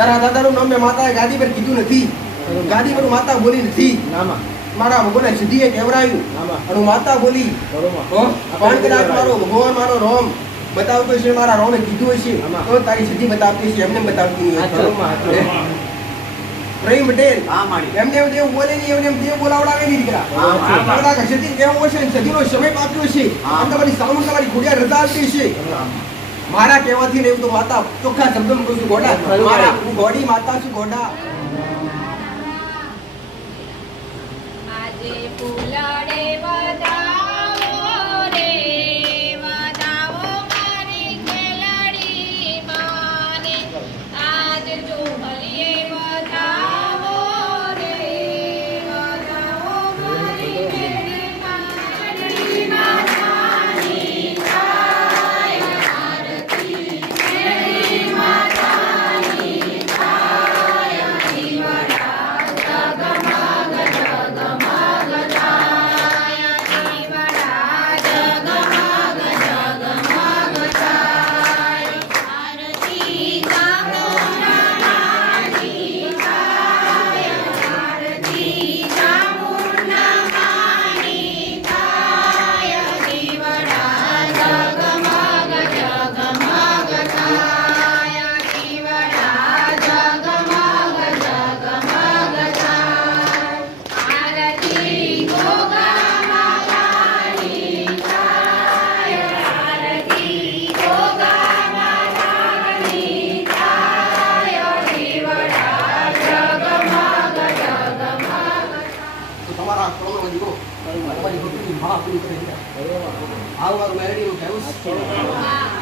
તારા દાદાનું નામ મેં માતાએ ગાદી પર કીધું નથી. ગાદી પર માતા બોલી નથી. મારા ભગવાને સીધીએ કેવરાયું અને માતા બોલી. પણ કદાચ મારો ભગવાન મારો રોમ બતાવતો છે, મારા રોમે કીધું હશે તો તારી સીધી બતાવતી છે, એમને બતાવતી નહીં. રહીમ પટેલ એમને દેવ બોલે નહીં, એમને દેવ બોલાવડાવે નહીં દીકરા. કદાચ સતી કેવું હશે, સતીનો સમય આપ્યો છે, તમારી સામુ તમારી ખોડિયા રજા આપી છે. મારા કહેવાથી નહીં તો માતા ચોખ્ખા શબ્દમાં કહું છું, ગોડા મારા હું ગોડી માતા છું. ગોડા આજે ફૂલડે વધાવો રે વધાવો મારી ખેલડી માને. આજ ચોહલીએ વધાવો રે વધાવો મારી ખેલડી માતાની થાય આરતી. ખેલડી માતાની થાય દીવડા જગમગ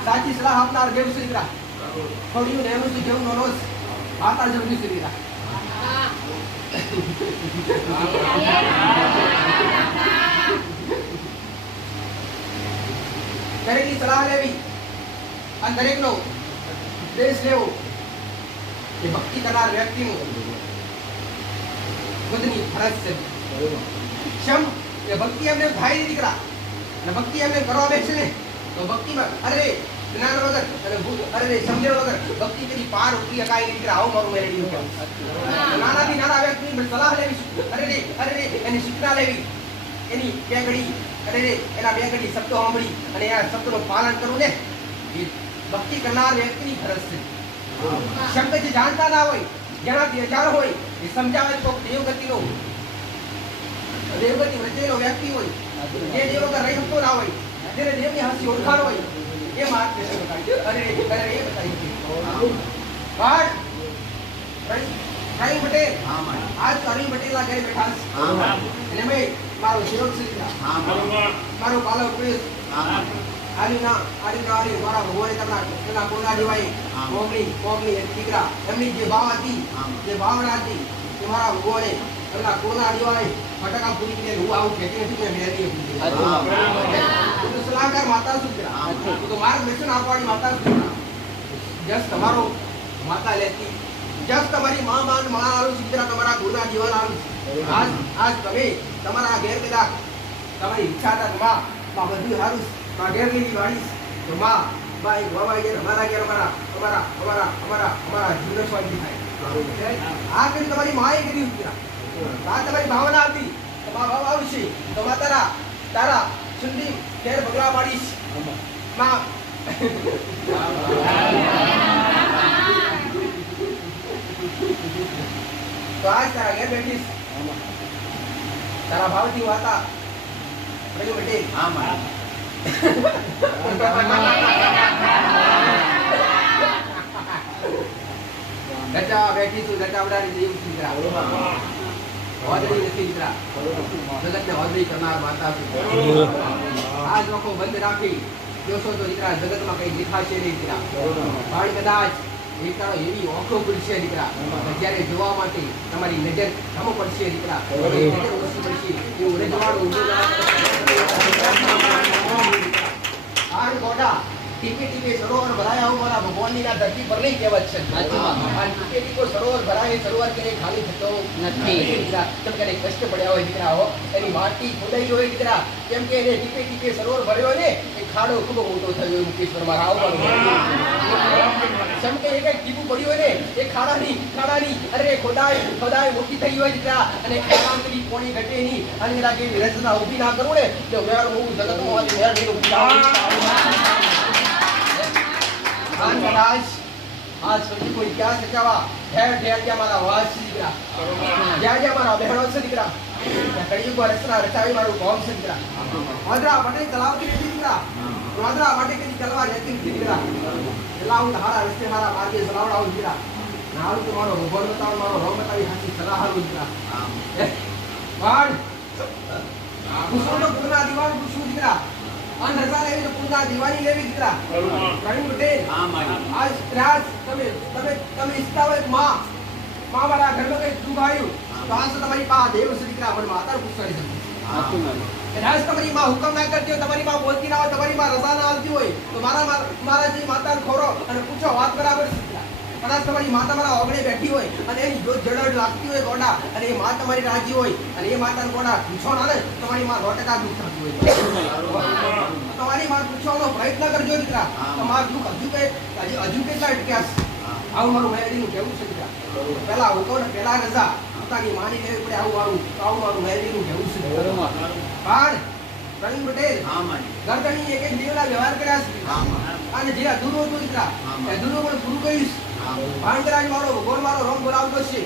સાચી સલાહ આપનાર જેવું છે દીકરા. થોડીયું ને એનું જેવું નો રોજ આતા જેવું છે દીકરા. દરેકની સલાહ લેવી અને દરેકનો દેશ લેવો એ ભક્તિ કરનાર વ્યક્તિનું બુદ્ધની ફરજ છે. ક્ષમ એ ભક્તિ એમને થાય નહીં દીકરા. અને ભક્તિ એમને કરવા બેસે ને તો ભક્તિમાં અરે જ્ઞાન વગર અને અરે સમજણ વગર ભક્તિ કરી પાર ઉતરી શકાય નહીં દીકરા. આવો મારું મેલેડી નું કહેવું. નાનાથી નાના વ્યક્તિની સલાહ લેવી, અરે એની શિક્ષા લેવી, એની બે ઘડી એના બે ઘડી શબ્દો સાંભળી અને આ શબ્દોનું પાલન કરવું ને એ ભક્તિ કરનાર વ્યક્તિની ફરજ છે. શબ્દ જે જાણતા ના હોય, જેનાથી અજાણ હોય, એ સમજાવે તો દેવગતિનો વચ્ચેનો વ્યક્તિ હોય, જે દેવ વગર રહી શકતો ના હોય, જેને દેવની હાસ્ય ઓળખાણ હોય, એ માર્ગ બતાવી અરે એ બતાવી રહીમ પટેલ આજ રહીમ પટેલના ઘરે બેઠા છે. અને મેં મારો સેવક છે, મારો પાલક પ્રેસ આલી મારા ભગવાને તેમના કોના દેવાય કોમની દીકરા એમની જે ભાવ હતી, જે ભાવના હતી, એ મારા ભગવાને એમના કોના દેવાય ફટાકા પૂરી કરીને હું આવું ખેતી નથી મેં મેળવી હું સલાહકાર માતા છું. તો માર્ગદર્શન આપવાની માતા છું. જસ તમારો માતા લેતી, જસ તમારી માં આવું છું, તમારા કોના જીવન આવું છું. આજ તમે તમારા ઘેર કદાચ તમારી ઈચ્છા હતા બધું સારું ઘેર લીધી વાળી તો અમારા ઘેર અમારા જીવન સ્વાગી થાય. આ કરી તમારી માએ કરી આ તમારી ભાવના હતી, તમારા ભાવ આવશે તો તારા સુંદી ઘેર બગલા પાડીશ માં. તો આજ તારા ઘેર બેઠીશ, તારા ભાવથી વાતા રહીમ પટેલ ગજા બેઠી છું, ગજા ઉડાડી દેવું છું દીકરા. હોદરી નથી દીકરા, જગતને હોદરી કરનાર માતા છું. આ લોકો બંધ રાખી જોશો તો દીકરા જગતમાં કઈ દેખાશે નહીં દીકરા. પણ કદાચ એકતાનો એવી ઓખો પડશે દીકરા, જ્યારે જોવા માટે તમારી નજર ખમો પડશે દીકરા, નજર ઓછી પડશે એવું રજવાડું આ ગોડા ટીપે ટીપે સરોવર ભરાય આવું મારા ભગવાનની ના ધરતી પર નહીં કહેવત છે આ ટીપે ટીપે સરોવર ભરાય સરોવર કે ખાલી થતો નથી દીકરા તમે કને કષ્ટ પડ્યા હોય દીકરા હો એની માટી ખોદાઈ હોય દીકરા કેમ કે એને ટીપે ટીપે સરોવર ભર્યો ને એ ખાડો ખૂબ મોટો થયો મુકેશ્વર મારા આવવાનું જેમ કે એક ટીપું પડ્યું હોય ને એ ખાડાની અરે ખોદાઈ મોટી થઈ હોય દીકરા અને ખાડાની કોણી ઘટે નહીં અને એના જેવી રચના ઊભી ના કરું ને તો મેર હું જગતમાં વાળી મેર નહીં ઊભી આન મહારાજ आज सभी को क्या सचावा ढेर ढेर क्या हमारा आवाज से दिख रहा क्या हमारा बहनों से दिख रहा कड़ी को रचना रचाई मारो कौन से दिख रहा माद्रा बटे चलाव की नहीं दिख रहा माद्रा बटे की चलवा नहीं दिख रहा चलाव धारा रस्ते हमारा मार्ग चलावड़ा दिख रहा नाल तुम्हारो भगवान बताओ मारो रोम बताई हाथी सलाह दिख रहा बाण कुसुम तो पुना दीवान कुसुम दिख रहा अन रसा लेवी तो पुना दीवानी लेवी दिख रहा कहीं उठे आज प्रयास તમે ઈચ્છતા હોય માં મારા ઘરમાં કઈ દુઃખ આવ્યું તો આ તમારી પા દેવ શ્રી દીકરા મને માતા પૂછવાની છે કદાચ તમારી માં હુકમ ના કરતી હોય તમારી માં બોલતી ના હોય તમારી માં રજા ના આવતી હોય તો મારા જે માતાને ખોરો અને પૂછો વાત બરાબર છે કદાચ તમારી માતા મારા ઓગણે બેઠી હોય અને એની જો જડડ લાગતી હોય ગોડા અને એ માં તમારી રાજી હોય અને એ માતાને ગોડા પૂછો ના ને તમારી માં 100% દુઃખ થતું હોય તમારી માં પૂછવાનો પ્રયત્ન કરજો દીકરા તમારું દુઃખ હજુ કેટલા અટક્યા આવું મારું મેળવીનું કેવું છે દીકરા પેલા હુકો ને પેલા રજા પોતાની માની લેવી પડે આવું મારું મેળવીનું કેવું છે પણ પ્રવીણ પટેલ ગરદણી એક દેવના વ્યવહાર કર્યા છે અને જે અધૂરો હતું દીકરા એ અધૂરો પણ પૂરું કરીશ ભાણકરાજ મારો ભગવાન મારો રોમ બોલાવતો છે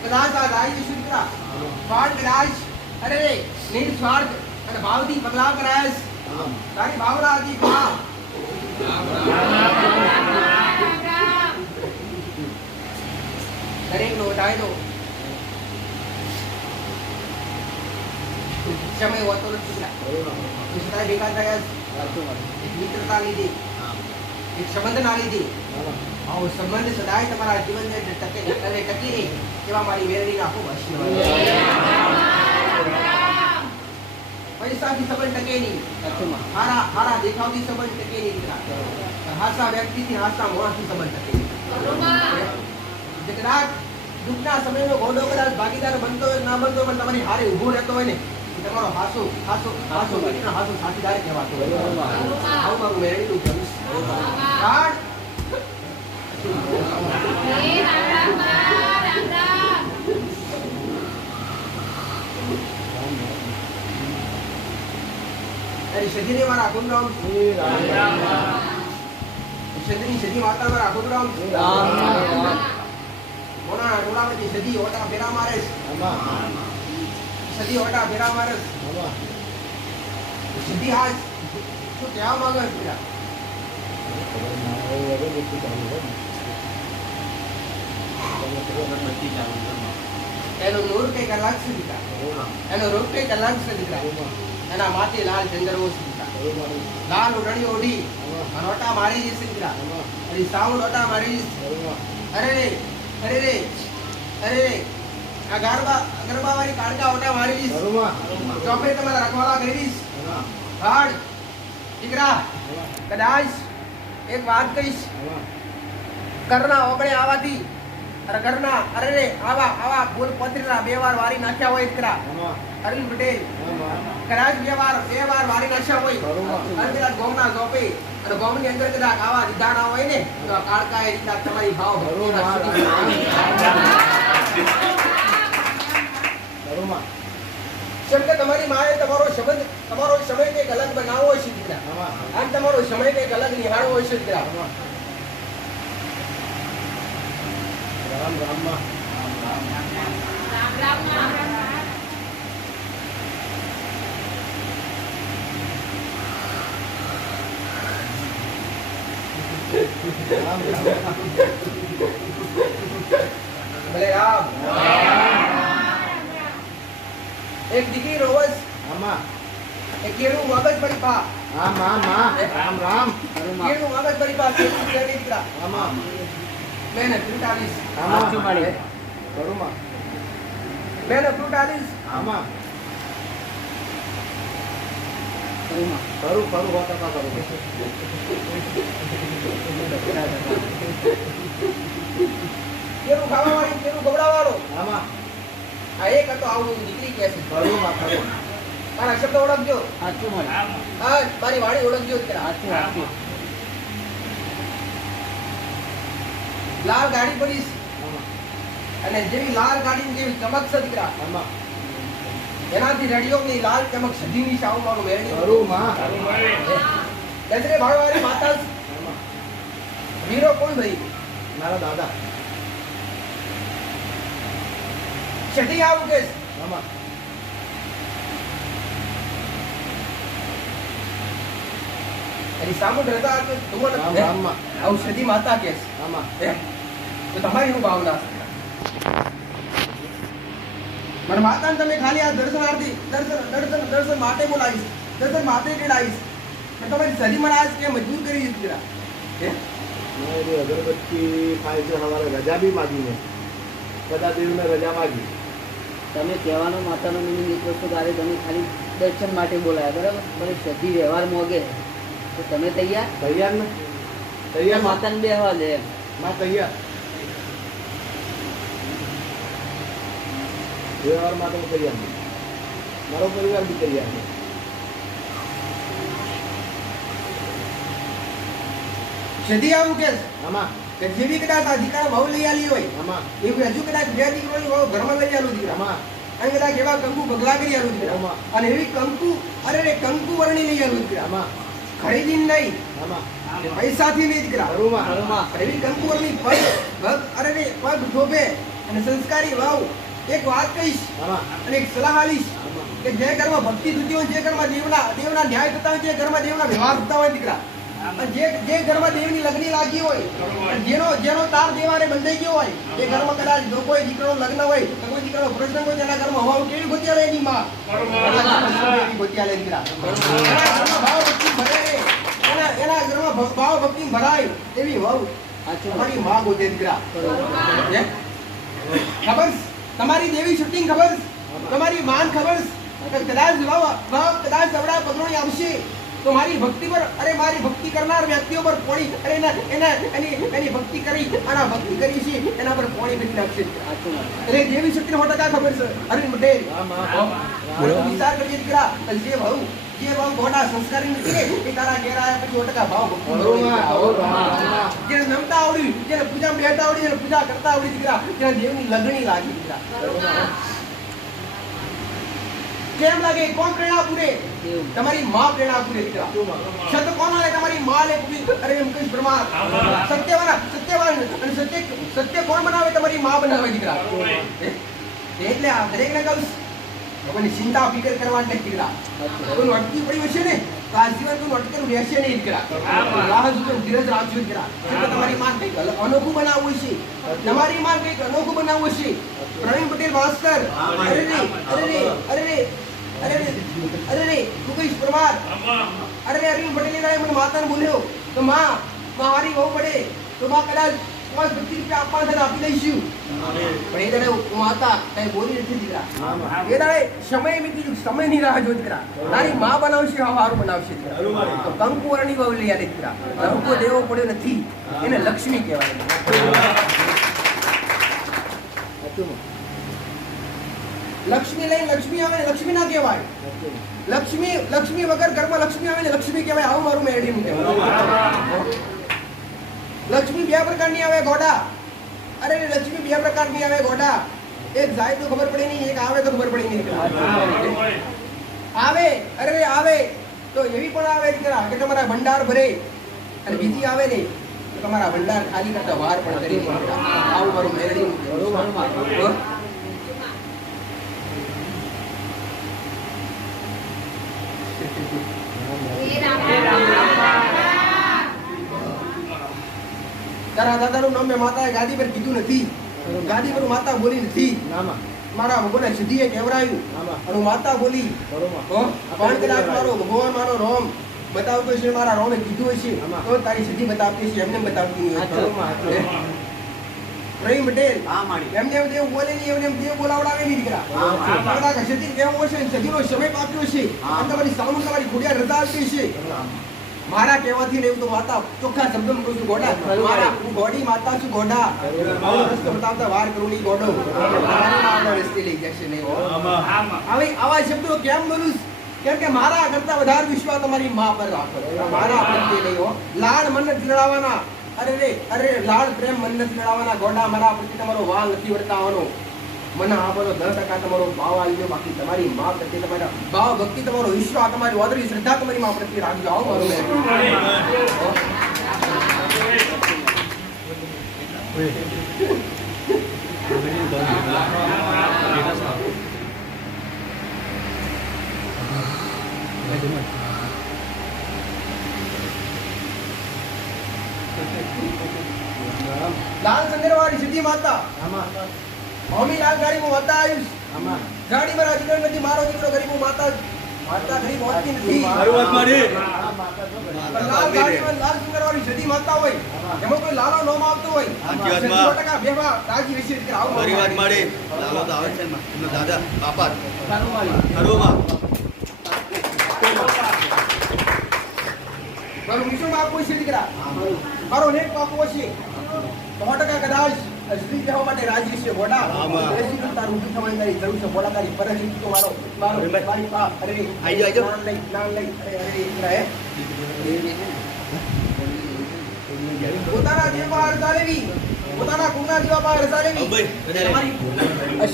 કદાચ આ રાય જશું દીકરા ભાણકરાજ અરે નિસ્વાર્થ અને ભાવથી પગલા કરાય તારી ભાવના હતી ભાવ દરેક નો ડાયરો સમય હોતો નથી સદાય ભેગા થયા એક મિત્રતા લીધી એક સંબંધ ના લીધી આવો સંબંધ સદાય તમારા જીવનને ટકી રહે એવા મારી મેળવી નાખો પૈસાથી સંબંધ ટકે નહીં હારા દેખાવથી સંબંધ ટકે નહીં હાસા વ્યક્તિથી હાસા મોણાથી સંબંધ ટકે નહીં કદાચ દુઃખના સમયનો ઘોડો કદાચ ભાગીદાર બનતો હોય ના બનતો પણ તમારી હારે ઊભો રહેતો હોય ને તમારો હાસો મિત્ર હાસો સાથીદાર કહેવાતો હોય આવું મારું મેળવીનું કહેવું સજીને મારા ગુણરામ સજી માતા મારા ગુણરામ મોના ડોળામાંથી સજી ઓટા ફેરા મારે સજી ઓટા ફેરા મારે સજી આજ શું કહેવા માંગે છે એનો નૂર કઈક અલગ છે દીકરા એનો રૂપ કઈક અલગ છે દીકરા એના માથે લાલ ચંદ્રવો છે દીકરા લાલ ઉડણી ઓઢી અને ઓટા મારી જશે દીકરા અને સાઉન્ડ ઓટા મારી અરે આ ગરબા વાળી કાળકા ઓટા મારી દઈશ ચોપે તમારા રખવાલા કરી દઈશ હાડ દીકરા કદાચ એક વાત કહીશ કરના ઓગણે આવાથી અરે કરના આવા બોલ પત્રીના 2 વાર વારી નાખ્યા હોય દીકરા અરવિંદ પટેલ કદાચ 2 વાર વારી નાખ્યા હોય અને કદાચ ગોમના ચોપે અને ગોમની અંદર કદાચ આવા રીધાણા હોય ને તો આ કાળકા એ રીતા તમારી ભાવ જેમ કે તમારી માએ તમારો સમય કંઈક અલગ બનાવવો હોય છે દીકરા આમ તમારો સમય કંઈક અલગ નિહાળવો હોય છે દીકરા રામ રામ ભલે રામ એક દીકરી રોજ એક કેળું મગજ પડી પા રામ કેળું મગજ પડી પા કેળું કેળી દીકરા મેને ફ્રૂટ આલીશ મેને ફ્રૂટ આલીશ ખરું ખરું 100% ખરું. કેરું ખાવાવાળી કેરું ગબડાવાળો આમાં આ એક હતો આવું દીકરી કહે છે ખરું માં ખરું. મારા શબ્દ ઓળખજો સાચું મળે. હા મારી વાણી ઓળખજો દીકરા સાચું સાચું. લાલ ગાડી પડીશ આમાં અને જેવી લાલ ગાડીની જેવી ચમક છે દીકરા આમાં એનાથી રેડિયોની લાલ ચમક સજીવની સાવ મારું મેળવી ખરું માં. દસરે ભાળવાળી માતા આમાં વીરો કોણ ભાઈ મારા દાદા. છઠ્ઠી આવું કેસ આમાં એની સામું રહેતા તો તુમન રામ રામમાં ઔષધિ માતા કેસ આમાં તો તમારી શું ભાવના છે મને માતાને તમે ખાલી આ દર્શનાર્થી દર્શન માટે બોલાવીશ દર્શન માટે તેડાવીશ પણ તમારી સદી મને આજ કે મજબૂર કરી દીધી જરા મેં જે અગરબત્તી ખાય છે સવારે રજા બી માગી મેં બધા દેવને રજા માગી. તમે કહેવાનો માતાનો મિનિંગ એક વસ્તુ તારે તમે ખાલી દર્શન માટે બોલાયા બરાબર, પણ સધી વ્યવહાર મોગે તો તમે તૈયાર તૈયાર ને તૈયાર માં માતાને બેહવા દે એમ. માં તૈયાર. વ્યવહાર માટે હું તૈયાર છું. મારો પરિવાર બી તૈયાર છે. સદી આવું કે આમાં કે જેવી કદાચ આ દીકરા બહુ લઈ આલી હોય આમાં એવું હજુ કદાચ બે દીકરોની બહુ ઘરમાં લઈ આલું દીકરા આમાં અને કદાચ એવા કંકુ પગલા કરી આલું દીકરા આમાં. અને એવી કંકુ અરે રે કંકુ વર્ણી લઈ આલું દીકરા આમાં ખરીદીને નહીં આમાં પૈસાથી નહીં દીકરા ખરુંમાં ઘરમાં અને એવી કંકુ વર્ણી પગ અરે રે પગ ધોબે અને સંસ્કારી વાવ એક વાત કહીશ આમાં અને એક સલાહ આલીશ કે જે ઘરમાં ભક્તિ થતી હોય જે ઘરમાં દેવના ન્યાય થતા હોય જે ઘરમાં દેવના વ્યવહાર થતા હોય દીકરા અને જે ઘરમાં દેવની લગ્ન લાગી હોય અને જેનો તાર દેવાને બંધાઈ ગયો હોય એ ઘરમાં કદાચ જો કોઈ દીકરાનો લગ્ન હોય તો કોઈ દીકરાનો પ્રસંગ હોય તેના ઘરમાં હવા કેવી ગોત્યા લે એની માં એવી ગોત્યા લે દીકરા એના ઘરમાં ભાવ ભક્તિ ભરે એના ઘરમાં ભાવ ભક્તિ ભરાય એવી વાવ સાચું તમારી માં ગોતે દીકરા હે? ખબર છે? તમારી દેવી શૂટિંગ ખબર છે? તમારી માન ખબર છે? કે કદાચ કદાચ સવડા પગલોણી આવશે તો મારી ભક્તિ પર અરે મારી ભક્તિ કરનાર વ્યક્તિઓ પર પોણી અરે એની ભક્તિ કરી આના ભક્તિ કરી છે એના પર પોણી કરી નાખશે સાચું મળે. અરે દેવી શક્તિને 100% ખબર છે અરવિંદ પટેલ બોલો. વિચાર કરજે દીકરા જે ભાવ ગોડા સંસ્કારી નથી ને એ તારા ઘેર આયા પછી 100% ભાવ ભક્તિ ખરુંમાં ભરવાની દીકરા. ખરું. જેને નમતા આવડી જેને પૂજા બેઠા આવડી જેને પૂજા કરતા આવડી દીકરા જેને દેવની લગણી લાગી દીકરા કેમ લાગે કોણ પ્રેરણા પૂરે એવું. તમારી માં પ્રેરણા પૂરે દીકરા શબ્દ કોણ આલે તમારી માં લે પૂરી અરે એમ કઈ પ્રમાણ સત્યવાન અને સત્ય કોણ બનાવે તમારી માં બનાવે દીકરા એટલે આ દરેકને કહું ભગવાનની ચિંતા ફિકર કરવાની નથી દીકરા કોઈનું અટકી પડ્યું હશે ને તો આ જીવન કોઈનું અટકેલું રહેશે નહીં દીકરા રાહ જોજો ધીરજ રાખજો દીકરા એટલે તમારી માં કંઈક અનોખું બનાવવું છે તમારી માં કંઈક અનોખું બનાવવું છે પ્રવીણ પટેલ માસ્તર અરે રે અરે રે અરે રે અરે રે અરે રે મુકેશ પરમાર અરે રે અરવિંદ પટેલ મને માતાને બોલ્યો તો માં મારી બહુ પડે તો માં કદાચ 50 રૂપિયા આપવા છે આપી દઈશું પણ એ દાડે માતા કઈ બોલી નથી દીકરા એ દાડે સમય મીતી સમય ની રાહ જો દીકરા તારી માં બનાવશે હારું બનાવશે દીકરા તો કંકુ વર્ણી બહુ લઈ આલે દીકરા કંકુ દેવો પડ્યો નથી એને લક્ષ્મી કહેવાય લક્ષ્મી લઈને લક્ષ્મી આવે ને લક્ષ્મી ના કહેવાય લક્ષ્મી વગર ઘરમાં લક્ષ્મી આવે ને લક્ષ્મી કહેવાય આવું મારું મેળવી કહેવાય લક્ષ્મી બે પ્રકારની આવે ગોડા અરે લક્ષ્મી બે પ્રકારની આવે ગોડા એક જાય તો ખબર પડે નહીં એક આવે તો ખબર પડે નહીં આવે અરે આવે તો એવી પણ આવે દીકરા કે તમારા ભંડાર ભરે અને બીજી આવે ને તો તમારા ભંડાર ખાલી કરતા વાર પણ કરી નહીં દીકરા. આવું મારું મેળવી તારા દાદાનું નામ મેં માતાએ ગાદી પર કીધું નથી ગાદી પર માતા બોલી નથી નામાં મારા ભગવાને સિદ્ધિએ કહેવરાયું નામાં અને હું માતા બોલી ખરુંમાં હો પણ કદાચ મારો ભગવાન મારો રોમ બતાવતો છે મારા રોમે કીધું હશે આમાં. તો તારી સિદ્ધિ બતાવતી છે એમને બતાવતી નહીં હોય. ખરુંમાં હે? પ્રવીણ પટેલ હા માડી એમને એમ દેવ બોલે નહીં એમને એમ દેવ બોલાવડાવે નહીં દીકરા કદાચ સતી કેવું હશે ને સતીનો સમય પામ્યો છે અને તમારી સામુ તમારી ખોડિયાર રજા આપી છે મારા કહેવાથી ને એવું તો માતા ચોખ્ખા શબ્દમાં કહું છું ગોડા મારા હું ગોડી માતા છું ગોડા મારો રસ્તો બતાવતા વાર કરું નહીં ગોડો મારા રસ્તે લઈ જશે નહીં હવે આવા શબ્દો કેમ બોલું કેમ કે મારા કરતા વધારે વિશ્વાસ તમારી માં પર રાખો મારા પ્રત્યે નહીં હો લાડ મન નથી લડાવવાના અરે લાડ પ્રેમ મન નથી લડાવવાના ગોડા મારા પ્રત્યે તમારો વાલ નથી વર્તાવવાનો મને આ બધો 10% તમારો ભાવ આવી ગયો બાકી તમારી માં પ્રત્યે તમારા ભાવ ભક્તિ તમારો વિશ્વાસ તમારી વાદળી શ્રદ્ધા તમારી માં પ્રત્યે રાખજો આવો મારો લાલ સંગરવાળી સિદ્ધિ માતા મમ્મી લાલ ગાડી માતા આયુષ ગાડી માં રાજગર નથી મારો દીકરો ગરીબ માતા માતા ગરીબ હોતી નથી લાલ ગાડીમાં લાલ સંગરવાળી સિદ્ધિ માતા હોય એમાં કોઈ લાલો નોમ આવતો હોય 100% બેવા રાજી વિશે દીકરા આવો મારી વાત માડી લાલો તો આવે છે ને દાદા પાપા મારું મીઠું બાપુ છે દીકરા મારો નેક બાપુ છે 100% કદાચ શ્રી કહેવા માટે રાજી છે બોડા એસી કરતા રૂપી થવાની તારી જરૂર છે બોડા તારી પરિસ્થિતિ તો મારો મારી પા અરે આઈજો નામ લઈ અરે દીકરા પોતાના જેવા અરસા લેવી પોતાના કુંગા જેવા અરસા લેવી તમારી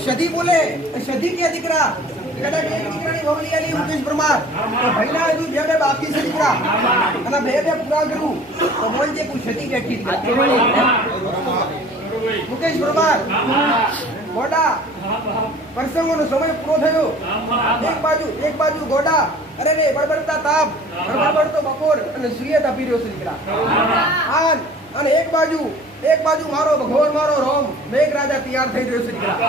સદી બોલે સદી કે દીકરા કદાચ એક દીકરાની વહલી આલી મુકેશ પરમાર ભાઈના હજુ બે બાકી છે દીકરા અને બે પૂરા કરું તો બોલજે કોઈ સદી બેઠી મુકેશ પરમાર ગોડા પ્રસંગોનો સમય પૂરો થયો એક બાજુ ગોડા અરે રે બળબડતા તાપ બળબડતો બપોર અને સૂર્ય તાપી રહ્યો છે દીકરા અને એક બાજુ મારો ભગવાન મારો રોમ મેઘ રાજા તૈયાર થઈ રહ્યો છે દીકરા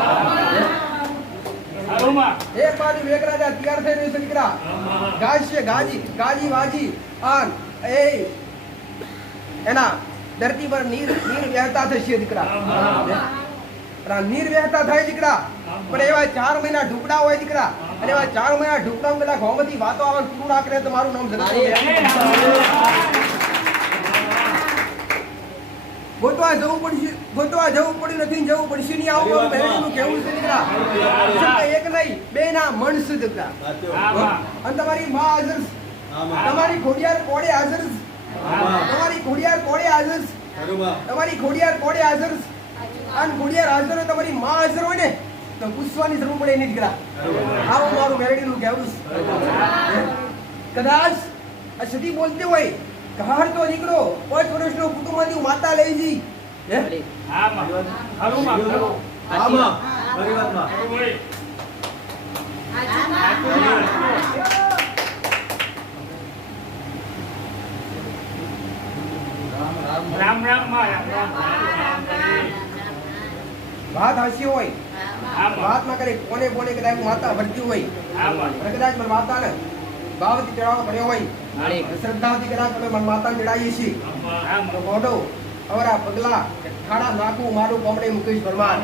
એક બાજુ મેઘ રાજા તૈયાર થઈ રહ્યો છે દીકરા ગાજી વાજી આન એ એના ધરતી પર નીર વહેતા થશે દીકરા નીર વહેતા થાય દીકરા પણ એવા 4 મહિના ઢુકડા હોય દીકરા અને એવા 4 મહિના ઢુકડા પેલા ગોમતી વાતો આવવાનું પૂરું ના કરે તો મારું નામ ગોતવા જવું પડ્યું નથી જવું પડશે નહીં આવું મારું બહેનનું કહેવું છે દીકરા એક નહીં બે ના મન છે દીકરા અને તમારી માં હાજર તમારી ખોડિયાર કોડે હાજર તમારી ખોડિયાર કોડે હાજર અને ખોડિયાર હાજર હોય તમારી માં હાજર હોય ને તો પૂછવાની જરૂર પડે નહીં દીકરા આવું મારું મેરડીનું કહેવું છે કદાચ આ સદી બોલતી હોય કહાર તો દીકરો 5 વર્ષનો કુટુંબમાંથી માતા લઈ જી વાત હાસી હોય વાત માં કરે કોને કદાચ માતા ભરતી હોય કદાચ માતા ને ભાવથી ચડાવવા પડ્યો હોય શ્રદ્ધાથી કદાચ તમે માતા ચડાવીએ છીએ તો ગોડો અવરા પગલા ખાડા નાખું મારું કોમડે મુકેશ પરમાર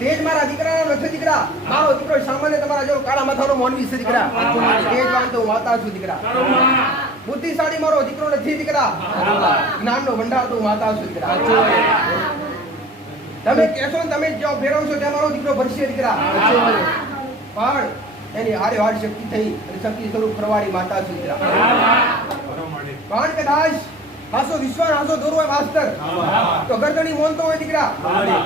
તેજ મારા દીકરાના નથી દીકરા મારો દીકરો સામાન્ય તમારા જેવો કાળા માથાનો મોનવી છે દીકરા તેજ વાન તો માતા છું દીકરા બુદ્ધિશાળી મારો દીકરો નથી દીકરા જ્ઞાનનો ભંડાર તો માતા છું દીકરા તમે કહેશો ને તમે જો ફેરવશો ત્યાં મારો દીકરો ભરશે દીકરા પણ એની હારે હાર શક્તિ થઈ અને શક્તિ સ્વરૂપ ફરવાડી માતા છું દીકરા પણ કદાચ હાસો વિશ્વાસ હાસો દોરો હોય માસ્ટર તો ગરદણી મોનતો હોય દીકરા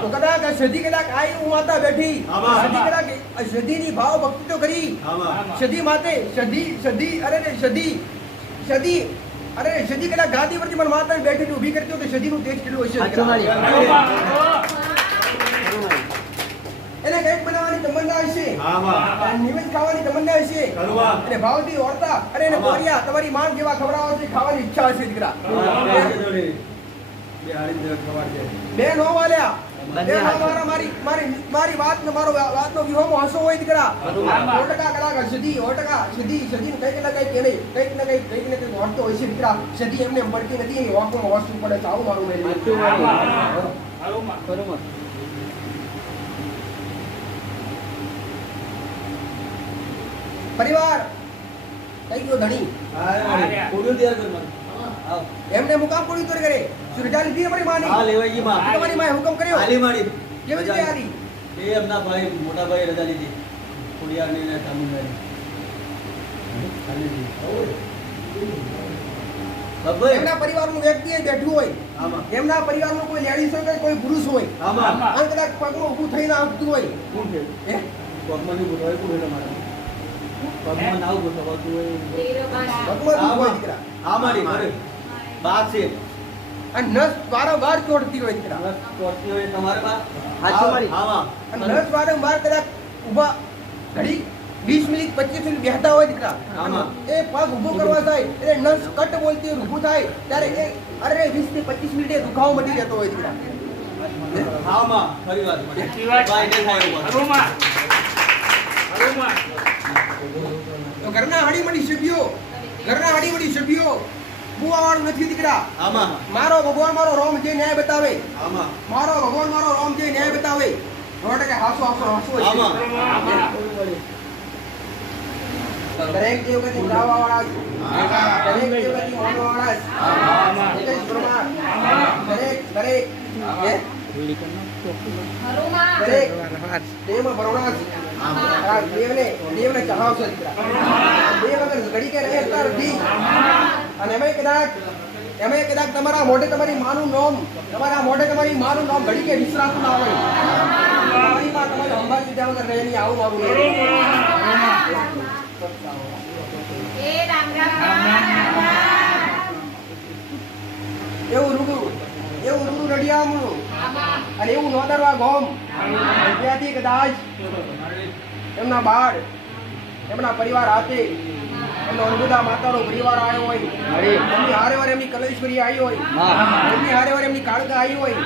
તો કદાચ સદી કદાચ આઈ હું માતા બેઠી સદી કદાચ સદીની ભાવ ભક્તિ તો કરી સદી માતે સદી કદાચ ગાદી પરથી પણ માતા બેઠી ઊભી કરતી હોય તો સદીનું તેજ કેટલું હશે એને કંઈક બનાવવાની તમન્ના હશે નિવેદ ખાવાની તમન્ના હશે અને ભાવથી ઓળતા અને એને બોરિયા તમારી માંગ જેવા ખવડાવવા છે ખાવાની ઈચ્છા હશે દીકરા બે નો વાલ્યા બંને બે નો હાચું. વાળા મારી વાત ને મારો વાતનો વિહોમો હસો હોય દીકરા. 100% કલાકાર સદી 100% સદી કંઈક ને કંઈક એને કંઈક ને કંઈક વાંચતો હોય છે દીકરા. સદી એમને મળતી નથી એની વાંકોમાં વાંચવું પડે છે. આવું મારું મેં સાચું વાળી. બરોબર. પરિવાર કઈ ગયો ધણી એમને મુકામ પૂરી ઉતર કરે શું રજા લીધી અમારી માની તમારી માએ હુકમ કર્યો કેવી રીતે આલી મોટા ભાઈ રજા લીધી ખોડિયારની ને ચામુંડાની. એમના પરિવારનું વ્યક્તિ અહીં બેઠું હોય આમાં એમના પરિવારનો કોઈ લેડીઝ હોય કે કોઈ પુરુષ હોય આમાં અને કદાચ પગમાં ઊભું થઈને આવતું હોય શું છે હે? પગમાં નહીં ગોઠવાય શું હોય તમારે પગમાં ના ગોઠવાતું હોય પગમાં ઊભું હોય દીકરા આ મારી ઘરે બાદ છે અને નસ વારંવાર ચોટતી હોય દીકરા બસ ચોટતી હોય તમારે બા હાચું મારી. આમાં અને નસ વારંવાર કદાચ ઊભા ઘડી 20 મિનિટ 25 મિનિટ બેહતા હોય દીકરા આમાં. એ પગ ઊભો કરવા જાય એટલે નસ કટ બોલતી હોય ઊભું થાય ત્યારે એ અરે 20 થી 25 મિનિટે દુખાવો મટી જતો હોય દીકરા આમાં ફરી વાત બાય ને થાય ઉપર તો ઘરના હાડીમડી સભ્યો બુવાવાળું નથી દીકરા આમાં મારો ભગવાન મારો રોમ જે ન્યાય બતાવે આમાં મારો ભગવાન મારો રોમ જે ન્યાય બતાવે 100% હાસો હશે. આમાં દરેક દેવગતિ ગાવાવાળા છે. દરેક દેવગતિ માનવાવાળા છે. એક જ પ્રમાણ. દરેક હે? દરેક દેવમાં ભરવણા છે. આ દેવને ચઢાવશો દીકરા. દેવ અગર ઘડી કે રહે એટલા નથી. અને એમાંય કદાચ તમારા મોઢે તમારી માનું નામ ઘડી કે વિશ્રાતું ના હોય તમારી માં તમારે સંભાળ લીધા વગર રહે નહીં. આવું મારું નહીં. એવું રૂડું રડિયામણું અને એવું નોદરવા ગોમ ત્યાંથી કદાચ એમના બાળ એમના પરિવાર હાથે એમનો અનુભૂતા માતાનો પરિવાર આવ્યો હોય એમની હારે વાર એમની કલેશ્વરી આવી હોય એમની હારે વાર એમની કાળકા આવી હોય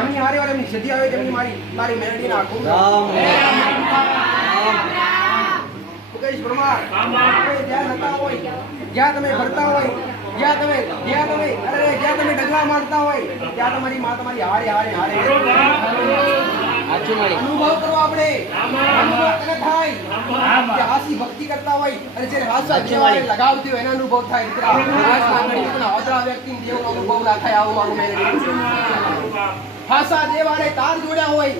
એમની હારે વાર એમની સદી આવી હોય એમની મારી મેરડીના આખું મુકેશ પરમાર તમે જ્યાં જતા હોય જ્યાં તમે ફરતા હોય જ્યાં તમે ડગલા મારતા હોય ત્યાં તમારી માં તમારી હારે સાચું મારી. અનુભવ કરો આપણે અનુભવ તને થાય કે હાસી ભક્તિ કરતા હોય અને જેને હાસા જેવાળે લગાવતી હોય એનો અનુભવ થાય દીકરા. હાસના ગણિતના હોદરા વ્યક્તિને દેવનો અનુભવ ના થાય આવું મારું મેં હાસા દેવાળે તાર જોડ્યા હોય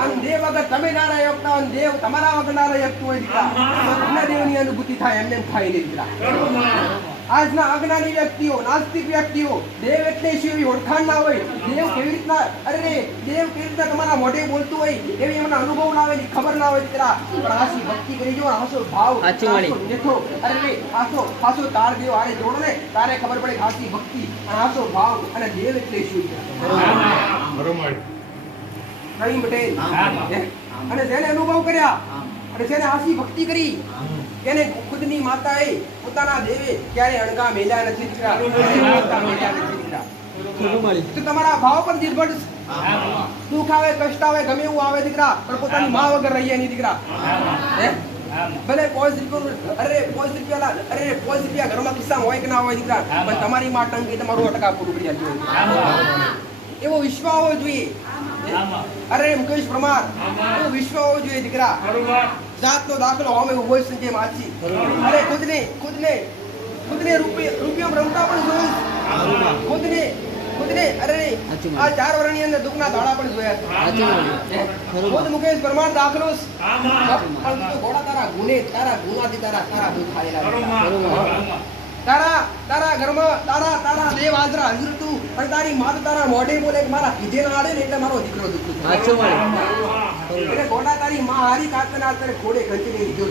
અને દેવ વગર તમે ના રહી શકતા હોય અને દેવ તમારા વગર ના રહી શકતું હોય દીકરા તો તમને દેવની અનુભૂતિ થાય એમને એમ થાય નહીં દીકરા. આજના અજ્ઞાની વ્યક્તિઓ નાસ્તિક વ્યક્તિઓ દેવ એટલે શું એવી ઓળખાણ ના હોય દેવ કેવી રીતના તમારા મોઢે બોલતું હોય એવી એમના અનુભવ ના હોય એની ખબર ના હોય દીકરા. પણ હાસી ભક્તિ કરી જો હાસો ભાવ સાચી વાળી. હાસો નેઠો હાસો તાર દેવ હારે જોડો ને તારે ખબર પડે કે હાસી ભક્તિ અને હાસો ભાવ અને દેવ એટલે શું નવીન પટેલ હે? અને જેને અનુભવ કર્યા અને જેને હાસી ભક્તિ કરી એને ખુદની માતાએ પોતાના દેવે ક્યારે અણગા મેલ્યા નથી દીકરા. તો તમારા ભાવ પર નિર્ભર છે. દુઃખ આવે કષ્ટ આવે ગમે એવું આવે દીકરા પણ પોતાની માં વગર રહીએ નહીં દીકરા. હે? ભલે 5 રૂપિયા ઘરમાં કિસ્સા હોય કે ના હોય દીકરા પણ તમારી માં ટંકી તમારું ટકા પૂરું કરી આપી હોય એવો વિશ્વાસ હોવો જોઈએ. મુકેશ પરમાર એવો વિશ્વાસ હોવો જોઈએ દીકરા. જાતનો દાખલો અમે હોય સંજય માછી ખુદને રૂપિયો રમતા પણ જોયું ખુદને આ 4 વર્ષની અંદર દુઃખના દાડા પણ જોયા. ખુદ મુકેશ પરમાર દાખલો ઘોડા તારા ગુનાથી તારા દુઃખ ખાયેલા તારા ઘરમાં તારા દેવ હાજરા હાજર તું અને તારી માત તારા મોઢે બોલે કે મારા કીધે ના આડે ને એટલે મારો દીકરો દુઃખ સાચું મારી. એટલે ગોડા તારી માં હારી કાતના તારે ખોડે ખંચી લીધો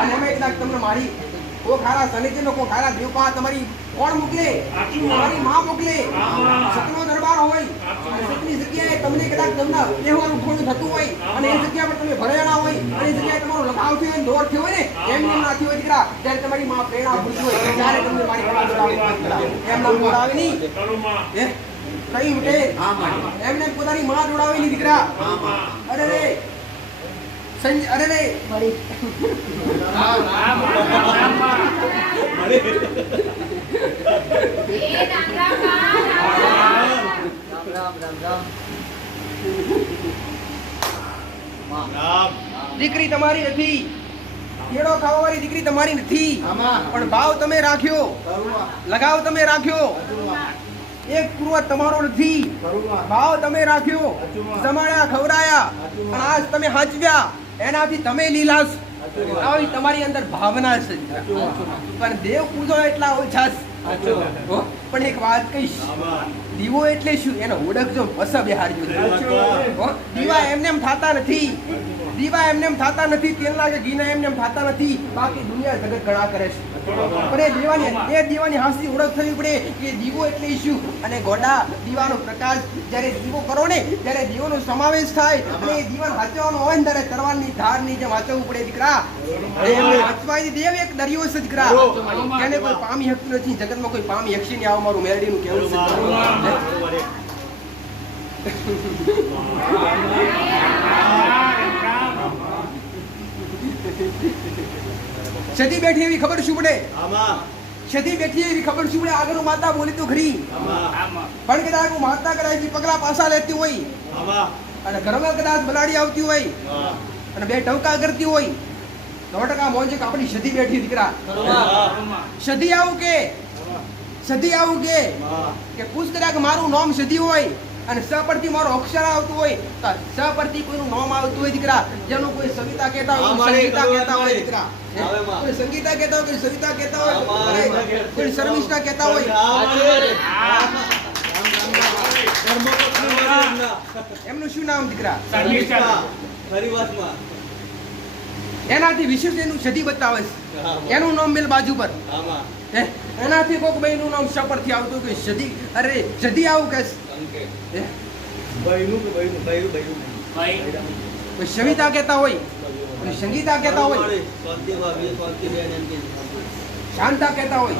અને એમાં કદાચ તમને મારી કો ખારા સનિધિનો કો ખારા દેવ પા તમારી કોણ મોકલે તમારી માં મોકલે સતનો દરબાર હોય સતની જગ્યાએ તમને કદાચ તમને તહેવારનું થોડું થતું હોય અને એ જગ્યા પર તમે ભરેલા હોય અને એ જગ્યાએ તમારો લગાવ થયો હોય દોર થયો હોય ને એમ ના થયો હોય દીકરા ત્યારે તમારી માં પ્રેરણા ભૂલતી હોય ત્યારે તમને મારી એમના બોલાવે નહીં હે પ્રવીણ પટેલ એમને પોતાની માં જોડાવેલી દીકરા અરે રે અરે રે મળી રામ રામ રામ રામ દીકરી તમારી નથી કેળો ખાવાવાળી દીકરી તમારી નથી પણ ભાવ તમે રાખ્યો લગાવ તમે રાખ્યો એક પૂર્વજ તમારો નથી ભાવ તમે રાખ્યો જમાડ્યા ખવડાયા અને આજ તમે હાચવ્યા એનાથી તમે લીલાશ આવી તમારી અંદર ભાવના છે પણ દેવ પૂજો એટલા ઓછા છે પણ એક વાત કહીશ દીવો એટલે શું એને ઓળખજો પસ બેહાડજો દીવા એમને એમ થતા નથી દીવા એમને એમ થતા નથી તેલના કે ઘીના એમને એમ થતા નથી બાકી દુનિયા જગત ઘણા કરે છે પણ એ દીવાની હાસી ઓળખ થવી પડે કે દીવો એટલે શું અને ગોડા દીવાનો પ્રકાશ જ્યારે દીવો કરો ને ત્યારે દીવાનો સમાવેશ થાય અને એ દીવાને હાચવાનો હોય ને ત્યારે તરવારની ધારની જેમ હાચવવું પડે દીકરા હાચવાય દેવ એક દરિયો છે દીકરા એને કોઈ પામી શકતું નથી જગતમાં કોઈ પામી શકશે નહીં આવું મારું મેલડીનું કહેવું છે સતી બેઠી એવી ખબર શું પડે સતી બેઠી એવી ખબર શું પડે આગળ માતા બોલી તો ખરી પણ કદાચ માતા કદાચ પગલા પાછા લેતી હોય અને ઘરમાં કદાચ બલાડી આવતી હોય અને બે ટવકા કરતી હોય 9% મોંજે આપણી સતી બેઠી દીકરા સતી આવું કે પૂછ કદાચ મારું નામ સતી હોય અને સ પરથી મારો અક્ષર આવતું હોય તો સ પરથી કોઈનું નામ આવતું હોય દીકરા જેનું કોઈ સવિતા કહેતા હોય સંગીતા કહેતા હોય દીકરા કોઈ સંગીતા કહેતા હોય કોઈ સવિતા કહેતા હોય કોઈ શર્મિષ્ઠા કહેતા હોય એમનું શું નામ દીકરા એનાથી વિશેષ એનું સદી બતાવે છે એનું નામ મેલ બાજુ પર એનાથી કોઈક ભાઈ નું નામ સ પરથી આવતું કે સદી અરે સદી આવું કે કોઈ સવિતા કહેતા હોય કોઈ સંગીતા કહેતા હોય શાંતા કહેતા હોય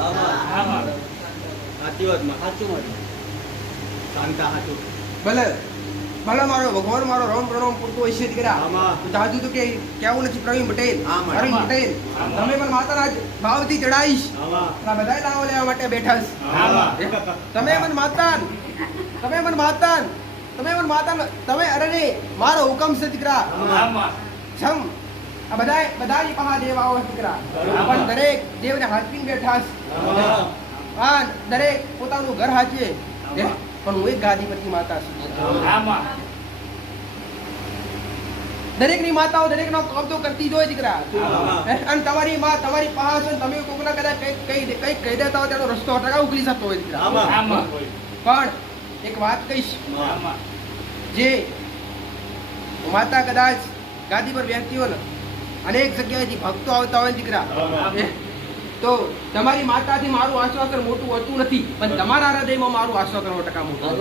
ભલે ભલે મારો ભગવાન મારો રામ પ્રણામ પૂરતો હોય છે દીકરા જાજુ તો કે કેવું નથી પ્રવીણ પટેલ પ્રવીણ પટેલ તમે પણ માતાના ભાવથી ચડાઈશ બધા લાવો લેવા માટે બેઠા છે તમે પણ માતા તમે અરે રે મારો હુકમ છે દીકરા છમ આ બધાની પહા દેવ આવો દીકરા પણ દરેક દેવને હાચવીને બેઠા છે દરેક પોતાનું ઘર હાચવે પણ હું એક ગાદી પરથી માતા છું દરેકની માતાઓ દરેકનો કબજો કરતી જ હોય દીકરા અને તમારી માં તમારી પાસે તમે કોકના કદાચ કઈ કહી દેતા હોય તેનો રસ્તો અટકાવ ઉકલી શકતો હોય દીકરા પણ એક વાત કહીશ જે માતા કદાચ ગાદી પર બેસતી હોય ને અનેક જગ્યાએથી ભક્તો આવતા હોય દીકરા તો તમારી માતાથી મારું આશ્વાસન મોટું હોતું નથી પણ તમારા હૃદયમાં મારું આશ્વાસન 9% મોટું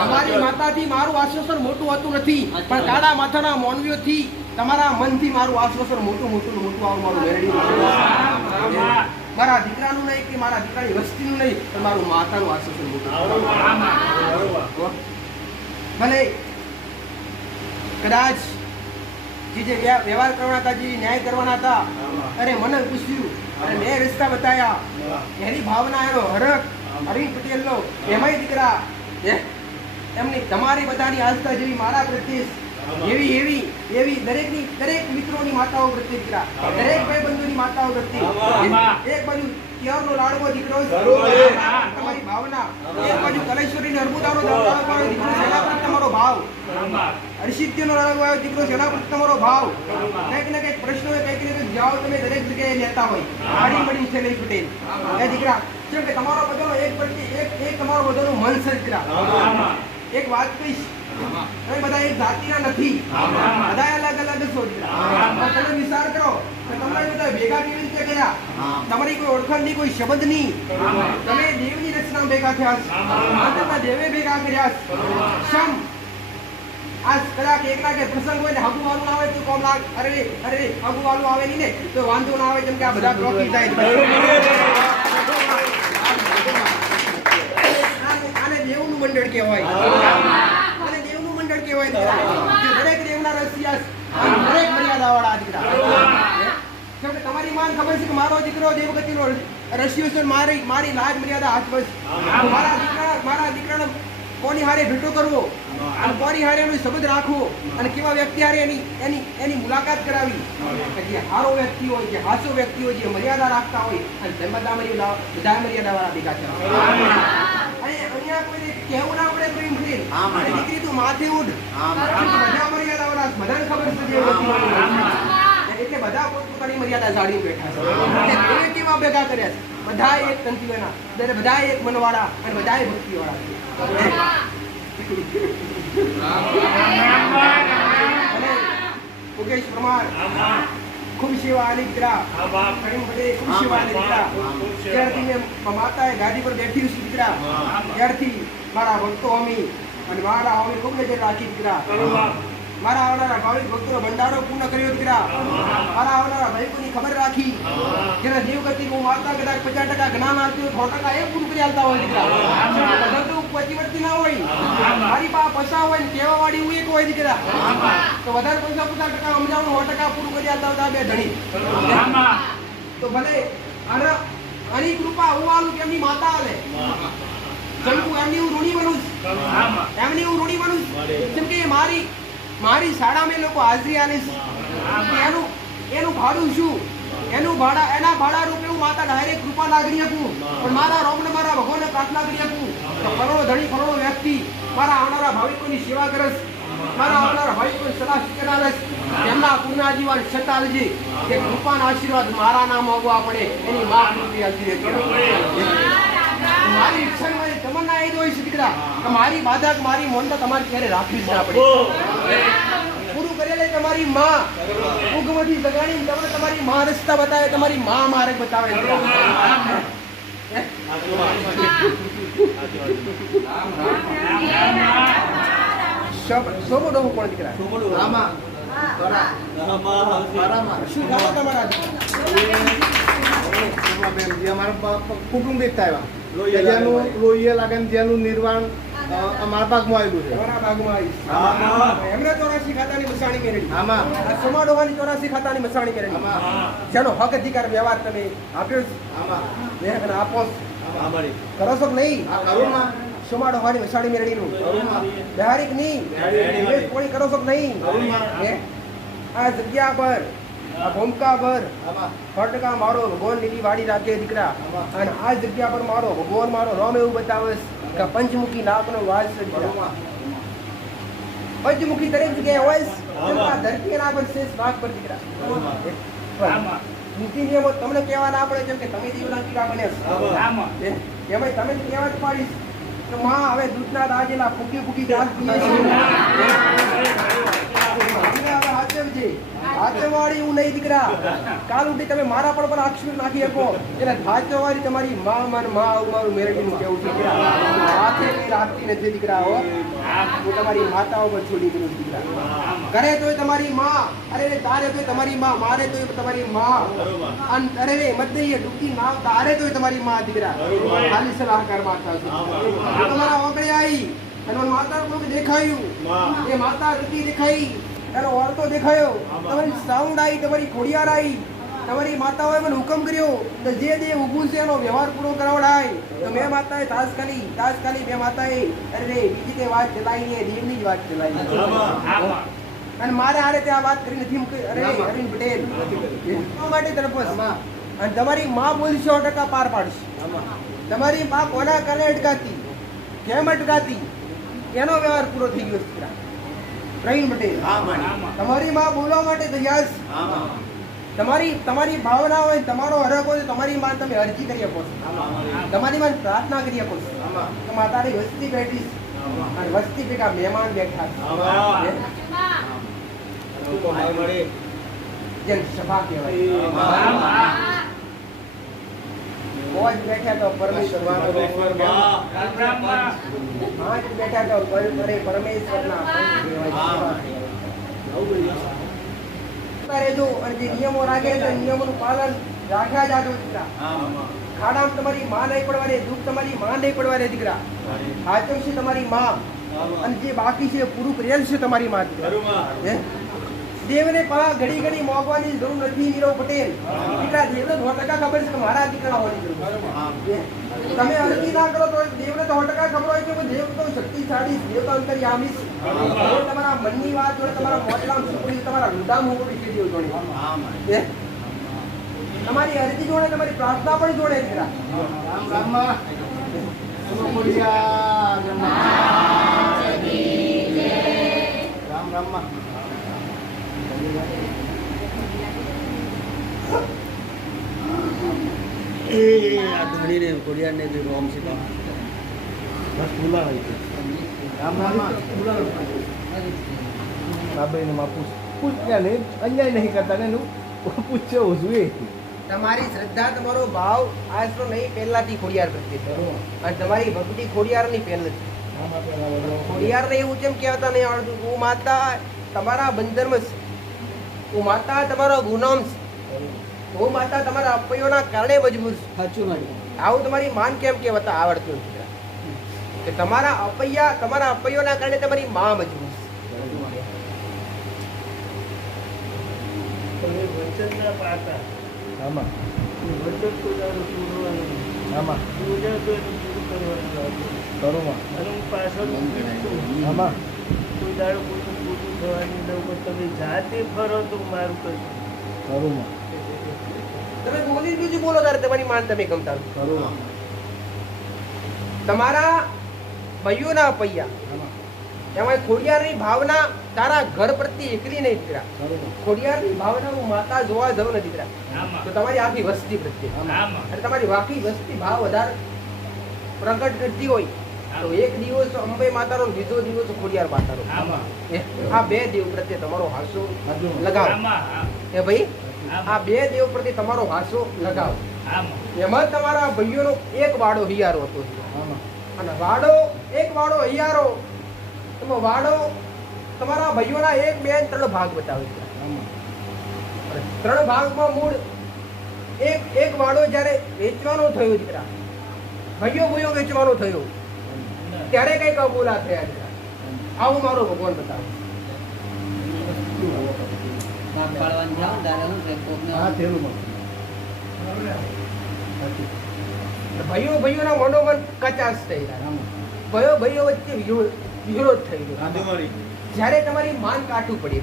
તમારી માતાથી મારું આશ્વાસન મોટું હોતું નથી પણ કાળા માથાના મોનવીઓથી તમારા મનથી મારું આશ્વાસન મોટું આવું મારું મેળવી મારા દીકરાનું નહીં કે મારા દીકરાની વસ્તીનું નહીં પણ મારું માતાનું આશ્વાસન મોટું ભલે કદાચ જે વ્યવહાર કરવાના હતા જે ન્યાય કરવાના હતા અરે મને પૂછ્યું અને મેં રસ્તા બતાવ્યા એની ભાવના એનો હરખ અરવિંદ પટેલનો એમાંય દીકરા એમની તમારી બધાની આસ્થા જેવી મારા પ્રત્યે એવી દરેક મિત્રોની માતાઓ પ્રત્યે દીકરા દરેક ભાઈબંધોની માતાઓ પ્રત્યે એક બાજુ તિયારનો લાડવો દીકરો તમારી ભાવના એક બાજુ કલેશ્વરીનો અર્બુદાનો દીકરો એના પ્રત્યે તમારો ભાવ હર્ષિત્યનો લાડવો આવ્યો દીકરો એના પ્રત્યે તમારો ભાવ કંઈક ને કંઈક પ્રશ્નો હોય કંઈક ને કંઈક જાઓ તમે દરેક જગ્યાએ લેતા હોય આડી મળી છે નહીં પટેલ એ દીકરા કેમ કે તમારો બધાનો એક પ્રત્યે એક તમારો બધાનું મન છે દીકરા એક વાત કહીશ તમે બધા એક જાતિના નથી બધા અલગ છો તમે વિચાર કરો કે તમે બધા ભેગા કેવી રીતે ગયા તમારી કોઈ ઓળખાણની કોઈ શબ્દની તમે દેવની રચના ભેગા થયા દેવે ભેગા કર્યા શમ આ કદાચ એક ના કે પ્રસંગ હોય ને હગુ વાળું આવે તો કોમ લાગ અરે હગુ વાળું આવે નહીં ને તો વાંધો ના આવે જેમ કે આ બધા બ્લોકી જાય આને દેવનું મંડળ કહેવાય અને દેવનું મંડળ કહેવાય દીકરા. જે દરેક દેવના રસિયા દરેક મર્યાદાવાળા દીકરા. કેમ કે તમારી માન ખબર છે કે મારો દીકરો દેવગતિનો રસિયો છે, મારી લાજ મર્યાદા હાથ બસ. મારા દીકરાને કોની હારે ભેટો કરવો અને કોની હારે એનો સંબંધ રાખવો અને કેવા વ્યક્તિ હારે એની મુલાકાત કરાવી. જે હારો વ્યક્તિ હોય, જે હાસો વ્યક્તિ હોય, જે મર્યાદા રાખતા હોય અને બધા મર્યાદાવાળા ભેગા છે. અને અહીંયા કોઈને કહેવું ના પડે પ્રેમ કરીને દીકરી તું માથે ઉડ. બધા મર્યાદાવાળા બધાને ખબર છે એટલે બધા પોતપોતાની મર્યાદા જાળવી બેઠા છે. એ કેવા ભેગા કર્યા છે? બધા એક તંતીઓના, બધા એક મનવાળા અને બધા ભક્તિવાળા. અને મુકેશ પરમાર ખૂબ સેવા આલી દીકરા. પ્રેમ બધે ખૂબ સેવા આલી દીકરા. ત્યારથી મેં માતાએ ગાદી પર બેઠી છું દીકરા, ત્યારથી મારા ભક્તો અમી અને મારા અમી ખૂબ નજર રાખી દીકરા. મારા આવનારા ભાવિક ભક્તોનો ભંડારો પૂર્ણ કર્યો દીકરા. મારા આવનારા ભાઈકોની ખબર રાખી. જેના દેવગતિ હું માતા કદાચ 50% જ્ઞાન આપતી હોય, 100% એ પૂરું કરી આલતા હોય દીકરા. બધા તો ઉપવર્તી ના હોય. મારી પાસે પૈસા હોય ને કહેવા વાળી હું એક હોય દીકરા. તો વધારે પૈસા 50% સમજાવવાનું 100% પૂરું કરી આલતા હોય બે ધણી. તો ભલે આની કૃપા હું આલું કે એમની માતા આલે. એમની હું ઋણી બનું જેમ કે મારી શાળામાં લોકો હાજરી આલીશ. એનું ભાડું શું? એના ભાડા રૂપે હું માતા ડાયરેક્ટ કૃપા લાગણી આપું. પણ મારા રોમને મારા ભગવાનને પ્રાર્થના કરી આપું તો કરોડો ધણી કરોડો વ્યક્તિ મારા આવનારા ભાવિકોની સેવા કરસ. મારા આવનારા ભાવિકોની સલાહ સૂચના લેશ. તેમના પુણ્યાજીવન છતાલજી કે કૃપાના આશીર્વાદ મારા નામ હોવા પડે એની માફ રૂપી હાજરી હતી. મારી ઈચ્છા મારી તમન્ના એ જ હોય છે દીકરા કે મારી બાધક મારી મોનતા તમારે ક્યારે રાખવી જ ના પડે. પૂરું કરેલે તમારી માં ઉગમથી જગાડી તમને તમારી માં રસ્તા બતાવે, તમારી માં માર્ગ બતાવે. સોમો ડોહો કોણ દીકરા? શું ખાવા તમારા કુટુંબિક થાય જેનું લોહીએ લાગે જેનું નિર્વાણ અમારા ભાગમાં આવેલું છે. એમને 84 ખાતાની મસાણી મેળવી. સોમા ડોહાની 84 ખાતાની મસાણી મેળવી. જેનો હક અધિકાર વ્યવહાર તમે આપ્યો છે અને આપો કરો છો કે નહીં? સોમા ડોહાની મસાણી મેળવીનું બહારીક નહીં કોણી કરો છો કે નહીં? આ જગ્યા પર આ ભૂમકા પર 100% મારો ભગવાન લીલી વાડી રાખે દીકરા. અને આ જગ્યા પર મારો ભગવાન મારો રામ એવું બતાવે કે પંચમુખી નાગનો વાસ છે દીકરા. પંચમુખી દરેક જગ્યાએ હોય છે. ધરતી એના પર શેષ નાગ પર દીકરા. નીતિ નિયમો તમને કહેવા ના પડે જેમ કે તમે દેવના કીડા બન્યા એમાં તમે કહેવા જ પાડીશ કે માં હવે દૂધના દાજેલા ફૂકી દાંત પીએ છે. હાથવાળી હું નહીં દીકરા. કાલ ઉઠી તમે મારા પર આક્ષેપ નાખી શકો એટલે હાથવાળી તમારી માં મારું મેળવીનું કેવું છે દીકરા. હાથે કઈ રાખતી નથી દીકરા. હું તમારી માતાઓ પર છોડી દઉં દીકરા. ઘરે તોય તમારી માં, અરે તારે તોય તમારી માં, મારે તોય તમારી માં, અરે મધ્ય ડૂબતી નાવ તારે તોય તમારી માં દીકરા. ખાલી સલાહકાર માતા છે. તમારા ઓગળે આવી અને માતા કોઈ દેખાયું એ માતા ગતિ દેખાઈ એનો ઓરતો દેખાયો. તમારી સાઉન્ડ આવી, તમારી ખોડિયાર આવી, તમારી માતાઓએ મને હુકમ કર્યો કે જે દેવ ઊભું છે એનો વ્યવહાર પૂરો કરાવડાય. તો મેં માતાએ તાત્કાલિક મેં માતાએ અરે બીજી કઈ વાત ચલાવી દેવની જ વાત ચલાવી. અને મારે આ રીતે આ વાત કરી નથી. અરે અરવિંદ પટેલ માટે તરફ અને તમારી માં બોલશે 100% પાર પાડશે. તમારી માં કોના કાને અટકાતી, કેમ અટકાતી એનો વ્યવહાર પૂરો થઈ ગયો છે. પ્રવીણ પટેલ તમારી માં બોલવા માટે તૈયાર. તમારી ભાવના હોય, તમારો હરખ હોય, તમારી માં તમે અરજી કરી શકો છો, તમારી માં પ્રાર્થના કરી શકો છો. તારી વસ્તી બેઠી અને વસ્તી ભેગા મહેમાન બેઠા જેમ સભા કહેવાય. મોજ બેઠા તો પરમેશ્વર બેઠા તો પરમેશ્વરના રહેજો અને જે નિયમો રાખે છે નિયમોનું પાલન રાખ્યા જાજો દીકરા. ખાડામાં તમારી માં નહીં પડવાની, દુઃખ તમારી માં નહીં પડવાની દીકરા. હાચમ છે તમારી માં, અને જે બાકી છે પૂરું પ્રેમ છે તમારી માં દીકરા. હે? દેવને પા ઘડી ઘડી મોગવાની જરૂર નથી નીરવ પટેલ. દીકરા દેવને 100% ખબર છે કે મારા દીકરા હોવાની જરૂર છે. તમે અરજી ના કરો તો દેવને તો 100% ખબર હોય કે દેવ તો શક્તિશાળી છે, દેવ તો અંતર્યામી છે. દેવ તમારા મનની વાત જોડે, તમારા મોટલામ સુપડી, તમારા હૃદયમાં મોકલી છે દેવ જોડે. હે? તમારી અરજી જોડે, તમારી પ્રાર્થના પણ જોડે દીકરા. રામ રામ. આ ધણીને કોડિયાને જે રોમ છે બસ બોલા હોય છે. રામ રામ. બાબાઈને માં પૂછ ક્યાં નહીં, અન્યાય નહીં કરતા ને એનું પૂછશે જોઈએ. તમારી શ્રદ્ધા, તમારો ભાવ આજ તો નહીં, પહેલાથી ખોડિયાર પ્રત્યે છે. અને તમારી ભક્તિ ખોડિયારની પહેલેથી. ખોડિયારને એવું કેમ કહેતા નહીં આવડતું? હું માતા તમારા બંધનમાં છે, હું માતા તમારો ગુનામ છે, હું માતા તમારા અપયોના કારણે મજબૂર છું. સાચું મળ્યું. આવું તમારી માન કેમ કહેવાતા આવડતું નથી? કે તમારા અપયોના કારણે તમારી માં મજબૂર છે. વચનના પાતા આમાં વચન પૂજાનું પૂરવાનું આમાં પૂજા તો એનું પૂરું કરવાનું કરોમાં અને હું પાછળ આમાં કોઈ દાડો કોઈનું પૂરું થવાની દઉં પણ તમે જાતે ફરો તો મારું કશું કરોમાં તમે બોલી બીજું બોલો તારે તમારી માન તમે ગમતા નથી. કરોમાં તમારા ભાઈઓના પૈયા એમાં ખોડિયારની ભાવના તારા ઘર પ્રત્યે એકલી નહીં દીકરા. કરોમાં ખોડિયારની ભાવના હું માતા જોવા જાઉં ને દીકરા, તો તમારી આખી વસ્તી પ્રત્યે અને તમારી આખી વસ્તી ભાવ વધારે પ્રગટ કરતી હોય તો એક દિવસ અંબે માતાનો, બીજો દિવસ ખોડિયાર માતાનો. આ બે દેવ પ્રત્યે તમારો હાસો લગાવો. એ ભાઈ, આ બે દેવ પ્રત્યે તમારો હાસો લગાવો. એમાં તમારા ભાઈઓનો એક વાડો હિયારો હતો અને એક વાડો હિયારો, એમાં વાડો તમારા ભાઈઓના 1, 2, 3 ભાગ બતાવે છે. અને 3 ભાગમાં મૂળ એક વાડો જ્યારે વેચવાનો થયો દીકરા, ભાઈઓ વેચવાનો થયો ત્યારે કઈક અબોલા થયા દીકરા. આવું મારો ભગવાન બતાવે. ભાગ પાડવાની જાઓ ને ત્યારે શું છે, કોકને હા થેલું ભાઈઓના મનોમન કચાશ થઈ ગયા. ભાઈઓ વચ્ચે વિરોધ થઈ ગયો. જ્યારે તમારી માન કાઠું પડી,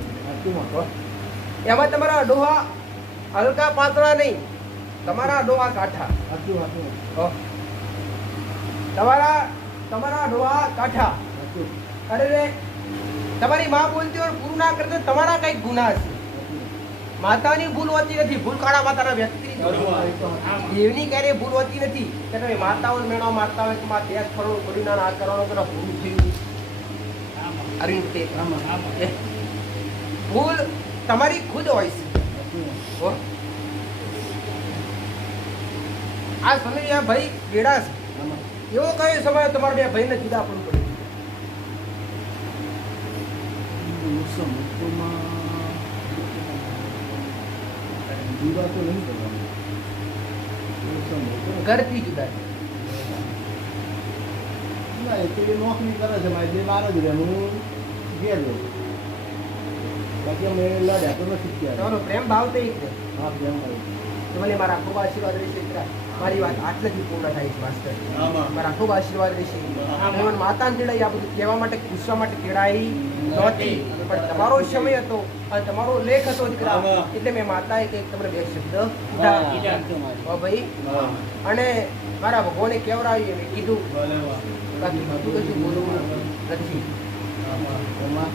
એમાં તમારા ડોહા હલકા પાતળા નહીં, તમારા ડોહા કાઠા. તમારા ડોહા કાઠા. અરે તમારી માં બોલતી હોય પૂરું ના કરતો તમારા કઈક ગુના છે. માતાની ભૂલ હોતી નથી, ભૂલ કાળા માતાના વ્યક્તિ દેવની ક્યારે ભૂલ હોતી નથી કે તમે માતાઓ મેળા મારતા હોય કે માં ત્યાં ફરવું કર્યું ના આ કરવાનું તો ભૂલ થયું. ભૂલ તમારી ખુદ હોય છે. આ સમય ભાઈ વેડા છે, એવો કયો સમય તમારે બે ભાઈને જુદા પડવું પડે. જુદા તો નહીં કરવાનું, ઘરથી જુદા છે. ના એ તો એ નોકરી કરે છે મારી જે મારે જ રહે, હું ઘેર રહું. બાકી અમે લડ્યા તો નથી ત્યાં. તમારો પ્રેમ ભાવ તો એક છે. હા પ્રેમ કર્યો. તમને મારા ખૂબ આશીર્વાદ રહેશે. મારી વાત આટલેથી પૂર્ણ થાય છે માસ્ટર. મારા ખૂબ આશીર્વાદ રહેશે. મને માતાને તેડાઈ આ બધું કહેવા માટે, પૂછવા માટે તેડાઈ નહોતી, પણ તમારો સમય હતો અને તમારો લેખ હતો દીકરા, એટલે મેં માતાએ કંઈક તમને 2 શબ્દ કીધા. ભાઈ, અને મારા ભગવાને કેવડાવ્યું મેં કીધું, બાકી બધું કશું બોલવું નથી. એમાં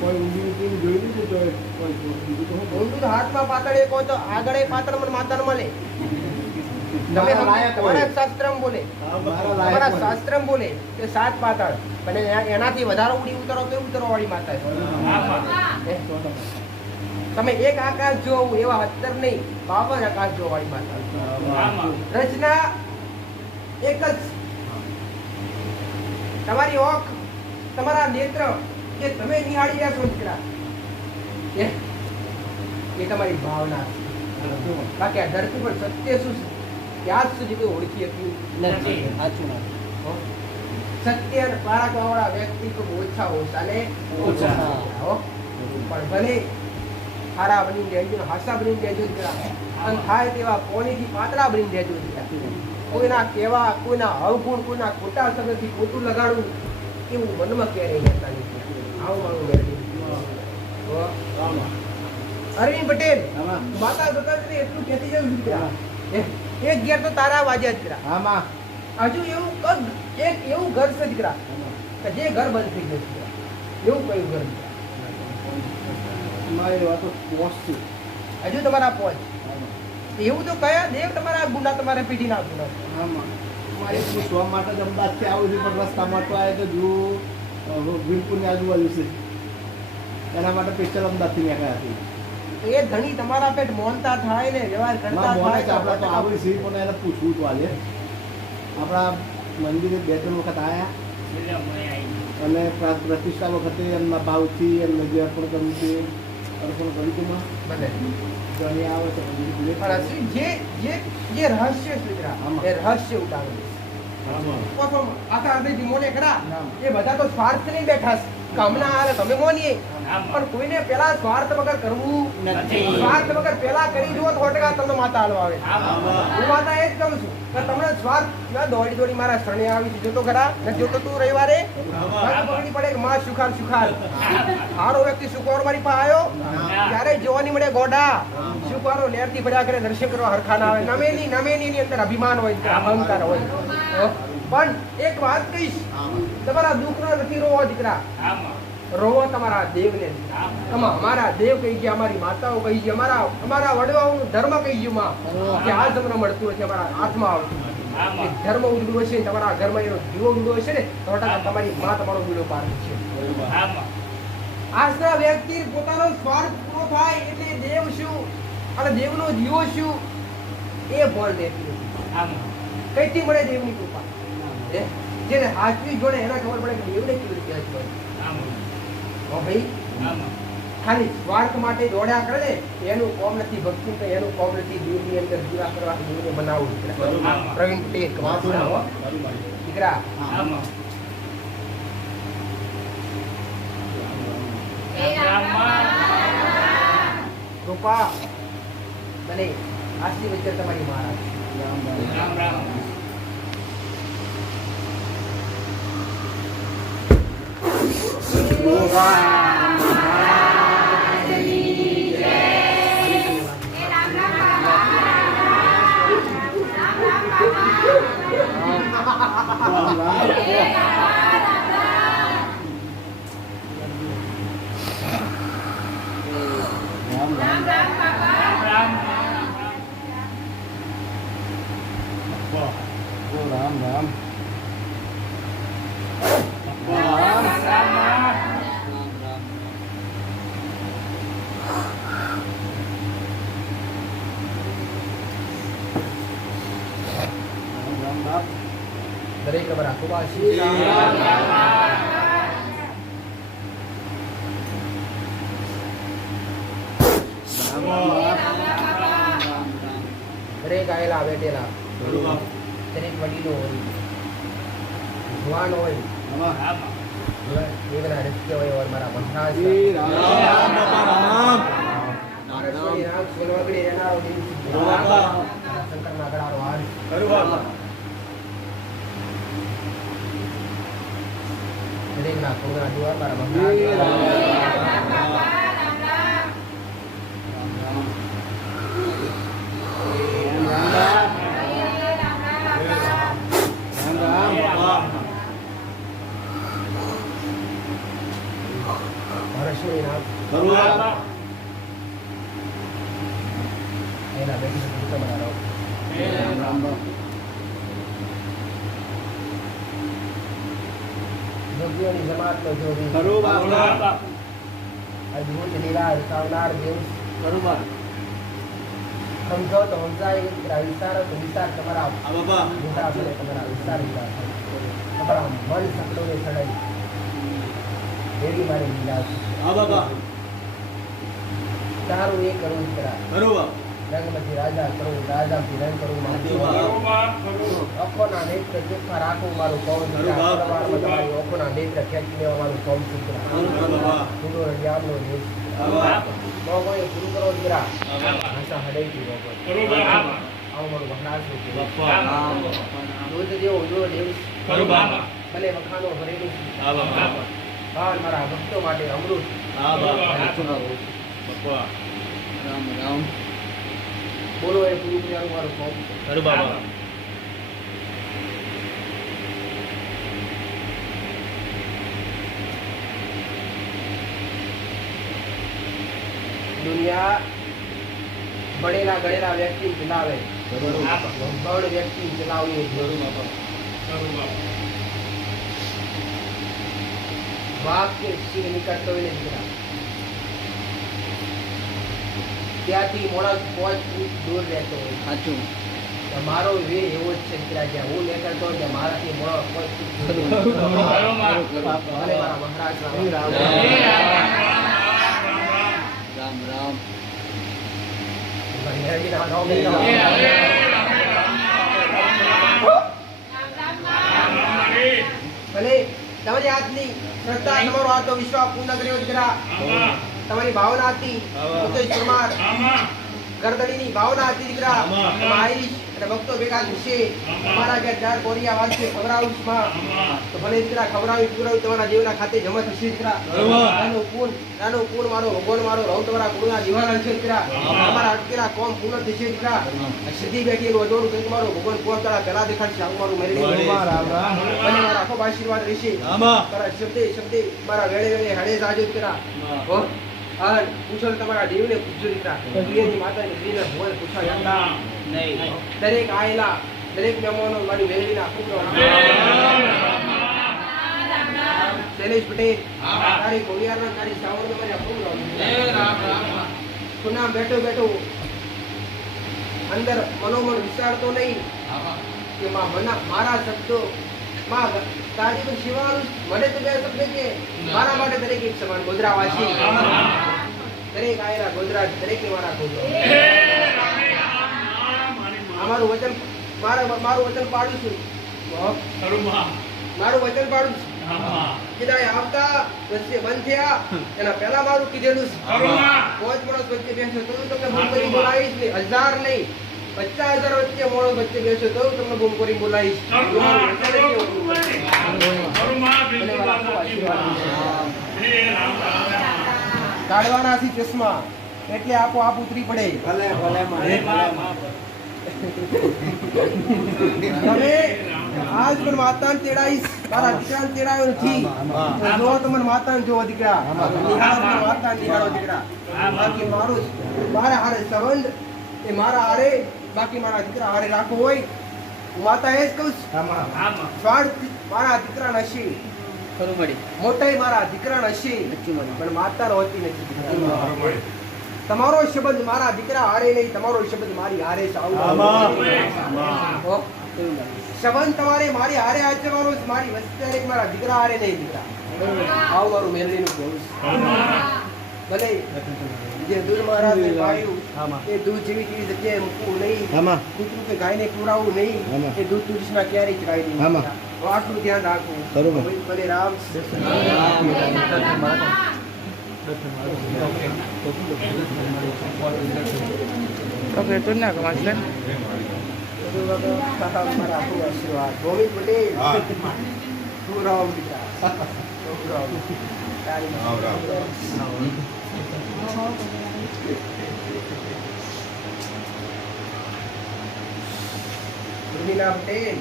કોઈ ઊંધી ઊંધી જોઈ લીધું તો કોઈ બીજું તો હું ઊંધું તો હાથમાં પાતળે કહો તો આગળ પાતળ મને માતાને મળે. તમે તમારા શાસ્ત્રમ બોલે, તમારા શાસ્ત્રમ બોલે કે 7 પાતળ, પણ એનાથી વધારે ઉડી ઉતરો તો ઉતરો વાળી માતા છે. તમે એક આકાશ જોવું એવા 17 નહીં, 52 આકાશ જોવા વાળી માતા. રચના એક જ. તમારી ઓખ, તમારા નેત્ર જે તમે નિહાળી રહ્યા છો દીકરા, એ તમારી ભાવના. બાકી આ ધરતી પર સત્ય શું છે કે આજ સુધી કોઈ ઓળખી શક્યું નથી સાચું નથી સત્ય અને પારખવાવાળા વ્યક્તિ ખૂબ ઓછા ઓછાને ઓછા. હો. પણ ભલે હારા બની રહેજો ને હાસા બની રહેજો જરા. અને થાય તેવા કોણીથી પાતળા બની રહેજો જરા. કોઈના કહેવા કોઈના અવગુણ કોઈના ખોટા શબ્દથી ખોટું લગાડવું એવું મનમાં ક્યારેય રહેતા નથી. આવું મારું વેરજે. હો. અરવિંદ પટેલ આમાં માતા ગોતાજી એટલું કહેતી જવું દીકરા. એક ઘેર તો તારા વાજ્યા દીકરા. આમાં હજુ એક એવું ઘર છે દીકરા કે જે ઘર બંધ થઈ ગયું દીકરા. એવું કયું ઘર દીકરા? મારી વાતો પોસ્ટ છે હજુ તમારા પહોંચ એવું તો કયા દેવ તમારા ગુના તમારે પીઢી ના ગુના આમાં મારે પૂછવા માટે જ અમદાવાદથી આવું છું પણ રસ્તામાં તો આવે તો જુઓ વીરપુરની આજુબાજુ છે એના માટે સ્પેશિયલ અમદાવાદથી નીકળ્યા હતી તો એ ધણી તમારા પેટ મોનતા થાય ને વ્યવહાર કરતા મોને જ થાય આપણા તો આવડી છે પણ એને પૂછવું હતું આજે આપણા મંદિરે 2-3 વખત આવ્યા અને પ્રતિષ્ઠા વખતે એમના ભાવથી એમને જે અર્પણ કર્યું છે અર્પણ કર્યું હતું બધે. જણી આવે તો પણ હસી જે રહસ્ય છે દીકરા, આમાં. એ રહસ્ય ઉતારેલું છે. આખા હૃદયથી મોને ખરા એ બધા તો સ્વાર્થ લઈને બેઠા છે કે હમણાં હાલે તમે મોનીએ પણ કોઈને પેલા સ્વાર્થ વગર કરવું નથી. સ્વાર્થ વગર પેલા કરી જુઓ તો 100% તમને માતા હાલવા આવે. હું માતા એ જ કહું છું કે તમને સ્વાર્થ ના દોડી દોડી મારા શરણે આવી છે. જોતો ખરા નથી જોતો તું રવિવારે પકડી પડે કે માં સુખાર સુખાર હારો વ્યક્તિ સુકવાર મારી પાસે આવ્યો ત્યારે જોવાની મળે ગોડા સુકવારો લેરથી ભર્યા કરે દર્શન કરવા હરખા ના આવે નમેની એની અંદર અભિમાન હોય અહંકાર હોય. પણ એક વાત કહીશ તમારા દુઃખનો નથી રોવો દીકરા, રોવો તમારા દેવને. તમે અમારા દેવ કહી ગયા, અમારી માતાઓ કહી ગઈ, અમારા વડવાઓનું ધર્મ કહી ગયું માં કે આ તમને મળતું નથી અમારા હાથમાં આવતું. એ ધર્મ ઉડ્યું હશે ને તમારા ઘરમાં એનો દીવો ઉડ્યો હશે ને તો તમારી માં તમારો બીડો પાર છે. આજના વ્યક્તિ પોતાનો સ્વાર્થ પૂરો થાય એટલે દેવ શું અને દેવનો દીવો શું એ બોલ દેતી નથી. કઈથી મળે દેવની કૃપા? જેને હાચવી જોડે એના ખબર પડે કે દેવને કેવી રીતે હાચવાય. હો ભાઈ, ખાલી સ્વાર્થ માટે દોડ્યા કરે ને એનું કોમ નથી ભક્તિ તો એનું કોમ નથી દેવની અંદર પૂરા કરવા દેવને બનાવવું. પ્રવીણ પટેલ વાત સાંભળો. દીકરા કૃપા અને આશી વચ્ચે તમારી મહારાજ રામ રામ દરેક અમારા કૃપા શ્રી દરેક આયેલા બેઠેલા દરેક વડીલો હોય જુવાન હોય દેવના રસ્તે હોય और મારા મહારાજ મારા શ્રી રામ સેવગડી રહેનારો દેવ શંકરના ગળાનો હાર દરેકના કોગળા જોવા મારા મહારાજ એના બેટી પૂછો બનાવો જોગીઓની જમાતનો જોગી અદ્ભુત લીલા રચાવનાર દેવ સમજો તો સમજાય વિસ્તાર તો વિસ્તાર તમારા મોટા છે તમારા વિસ્તાર તમારા મન સકલોને ચડાઈ એવી મારી લીલા છે તારું એ કરવું કરા રંગમાંથી રાજા કરું રાજાથી રંગ કરું અખોના નેત્ર ચોખ્ખા રાખું મારું કૌમ પરવારમાં તમારી અખોના નેત્ર ખેંચી લેવા મારું કૌમ સુધરા પૂરો જ્ઞાનનો નેત્ર ભગવાને પૂરું કરો દીકરા ભાષા હડેથી ભગવાન આવું મારું વખણાશું દૂધ જેવો દૂધ એવું ભલે વખાનો ભરેલું હાલ મારા ભક્તો માટે અમૃત રામ રામ બોલો એ પૂરું કર્યાનું મારું કૌમ દુનિયા ભણેલા ગણેલા વ્યક્તિ ચલાવે બળ વ્યક્તિ ચલાવવું વાક્ય શિવ નીકળતો હોય ને દીકરા ત્યાંથી મોડા 5 ફૂટ દૂર રહેતો હોય સાચું મારો વે એવો જ છે દીકરા જ્યાં હું નીકળતો હોય ત્યાં મારાથી મોડા 5 ફૂટ દૂર ભલે મારા મહારાજ રામ રામ ભલે તમારી આજની શ્રદ્ધા તમારો આત્મવિશ્વાસ પૂર્ણ કર્યો દીકરા તમારી ભાવના હતી મુકેશ પરમાર ગરદડીની ભાવના હતી દીકરા આઈશ અને ભક્તો ભેગા થશે તમારા ઘેર 4 કોરિયા વાંચે ખવડાવું તો ભલે દીકરા ખવડાવી પીવડાવી તમારા જીવના ખાતે જમા થશે દીકરા નાનો પૂર્ણ મારો ભગવાન મારો રહું તમારા કુળના દીવાના છે દીકરા તમારા અટકેલા કોમ પૂર્ણ થશે દીકરા સિદ્ધિ બેઠી વધોડું કંઈક મારો ભગવાન પોતાના પેલા દેખાડશે આવું મારું મેળવી મને મારા આખો આશીર્વાદ રહેશે તારા શબ્દે મારા વેળે વેળે હળે જાજો દીકરા હાલ પૂછો તમારા દેવને પૂછજો દીકરા પ્રિયની માતાની સ્ત્રીને ભગવાન પૂછા યાદ નહીં દરેક આયેલા દરેક મહેમાનો મારી મેળવીને આપું શૈલેષ પટેલ તારી કોડિયારના તારી સાવરને મારી આપું પુના બેઠો બેઠો અંદર મનોમન વિચારતો નહીં કે મારા શબ્દો માં તારી પણ શિવાનું મને તો બે શબ્દ કે મારા માટે દરેક એક સમાન ગોધરાવાસી દરેક આયેલા ગોધરા દરેક મારા ગોધરા અમારું વચન મારું વચન પાડું છું મારું વચન પાડું છું કીધા આવતા વચ્ચે બંધ થયા એના પહેલા મારું કીધેલું છે 5 માણસ વચ્ચે બેસો તો તમને બૂમ કરી બોલાવીશ ને 1000 નહીં 50,000 વચ્ચે માણસ વચ્ચે બેસો તો તમને બૂમ કરી બોલાવીશ કાઢવાના છે ચશ્મા એટલે આપો આપ ઉતરી પડે તમે આજ પણ માતાને તેડાઈશ મારા દીકરાને તેડાયો નથી જો તમે માતાને જોવો દીકરા નિહાળો માતાને નિહાળો દીકરા બાકી મારા હારે સંબંધ એ મારા હારે બાકી મારા દીકરા હારે રાખવો હોય માતા એ જ કહું સ્વાર્થ મારા દીકરા નશી ખરું મળી મોટાઈ મારા દીકરા નશી પણ માતા હોતી નથી તમારો શબ્દ મારા દીકરા હારે નહીં તમારો શબ્દ મારી હારે છે શબ્દ તમારે મારી હારે આચરવાનો મારી વચ્ચે મારા દીકરા હારે નહીં દીકરા આવું મારું મેલડીનું કહેવું ભલે જે દૂધ મહારાજે પાડ્યું એ દૂધ જેવી કેવી જગ્યાએ મૂકવું નહીં કૂતરું કે ગાયને પીવડાવવું નહીં એ દૂધ તુલસીમાં ક્યારેય ચડાવી નહીં આટલું ધ્યાન રાખવું ભલે રામ ઓકે તો ના કમાસ લે આશીર્વાદ ગોવિંદ પટેલ તું રામ ઉર્મિલા પટેલ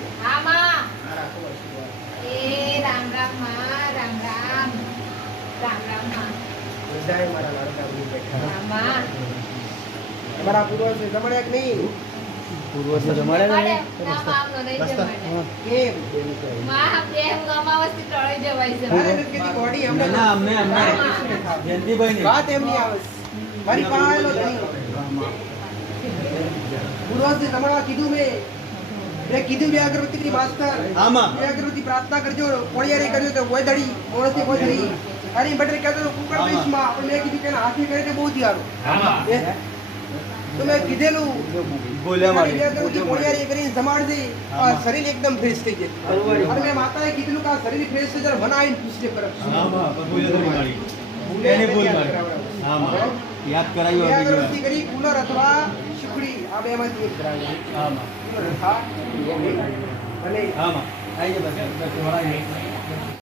રામ રામ માં રામ રામ રામ રામ માં બધાય મારા લાડકા બની બેઠા માં તમારા પૂર્વજ જમણ્યા કે નહીં પૂર્વજ જમાડે ને કેમ અરે નથી કીધી બોડી અમને જયંતિભાઈ વાત એમની આવે મારી પાસે આવેલો નહીં પૂર્વજ જમણવા કીધું મેં કીધું બે અગરબત્તી ની માસ્ટર બે અગરબત્તી પ્રાર્થના કરજો કોળિયારે કરજો તો કોઈ દડી મોણસથી કોઈ દડી અરે બટર કહેતો કુકર દેશમાં આપણે મેં કીધું કે હાથે કરે તો બહુ સારું તો મેં કીધેલું બોલ્યા ખાલી બે ત્રણ પોણિયારી કરીને જમાડજે. આ શરીર એકદમ ફ્રેશ થઈ જાય. અને મેં માતાએ કીધેલું કે આ શરીર ફ્રેશ થઈ જાય મને આવીને પૂછજે પરત. યાદ કરાયું બે વર્ષથી કરી કુલર અથવા શીખડી આ બેમાંથી એક કરાવ્યું. કુલર અથવા અને આમાં આવી જાય બસ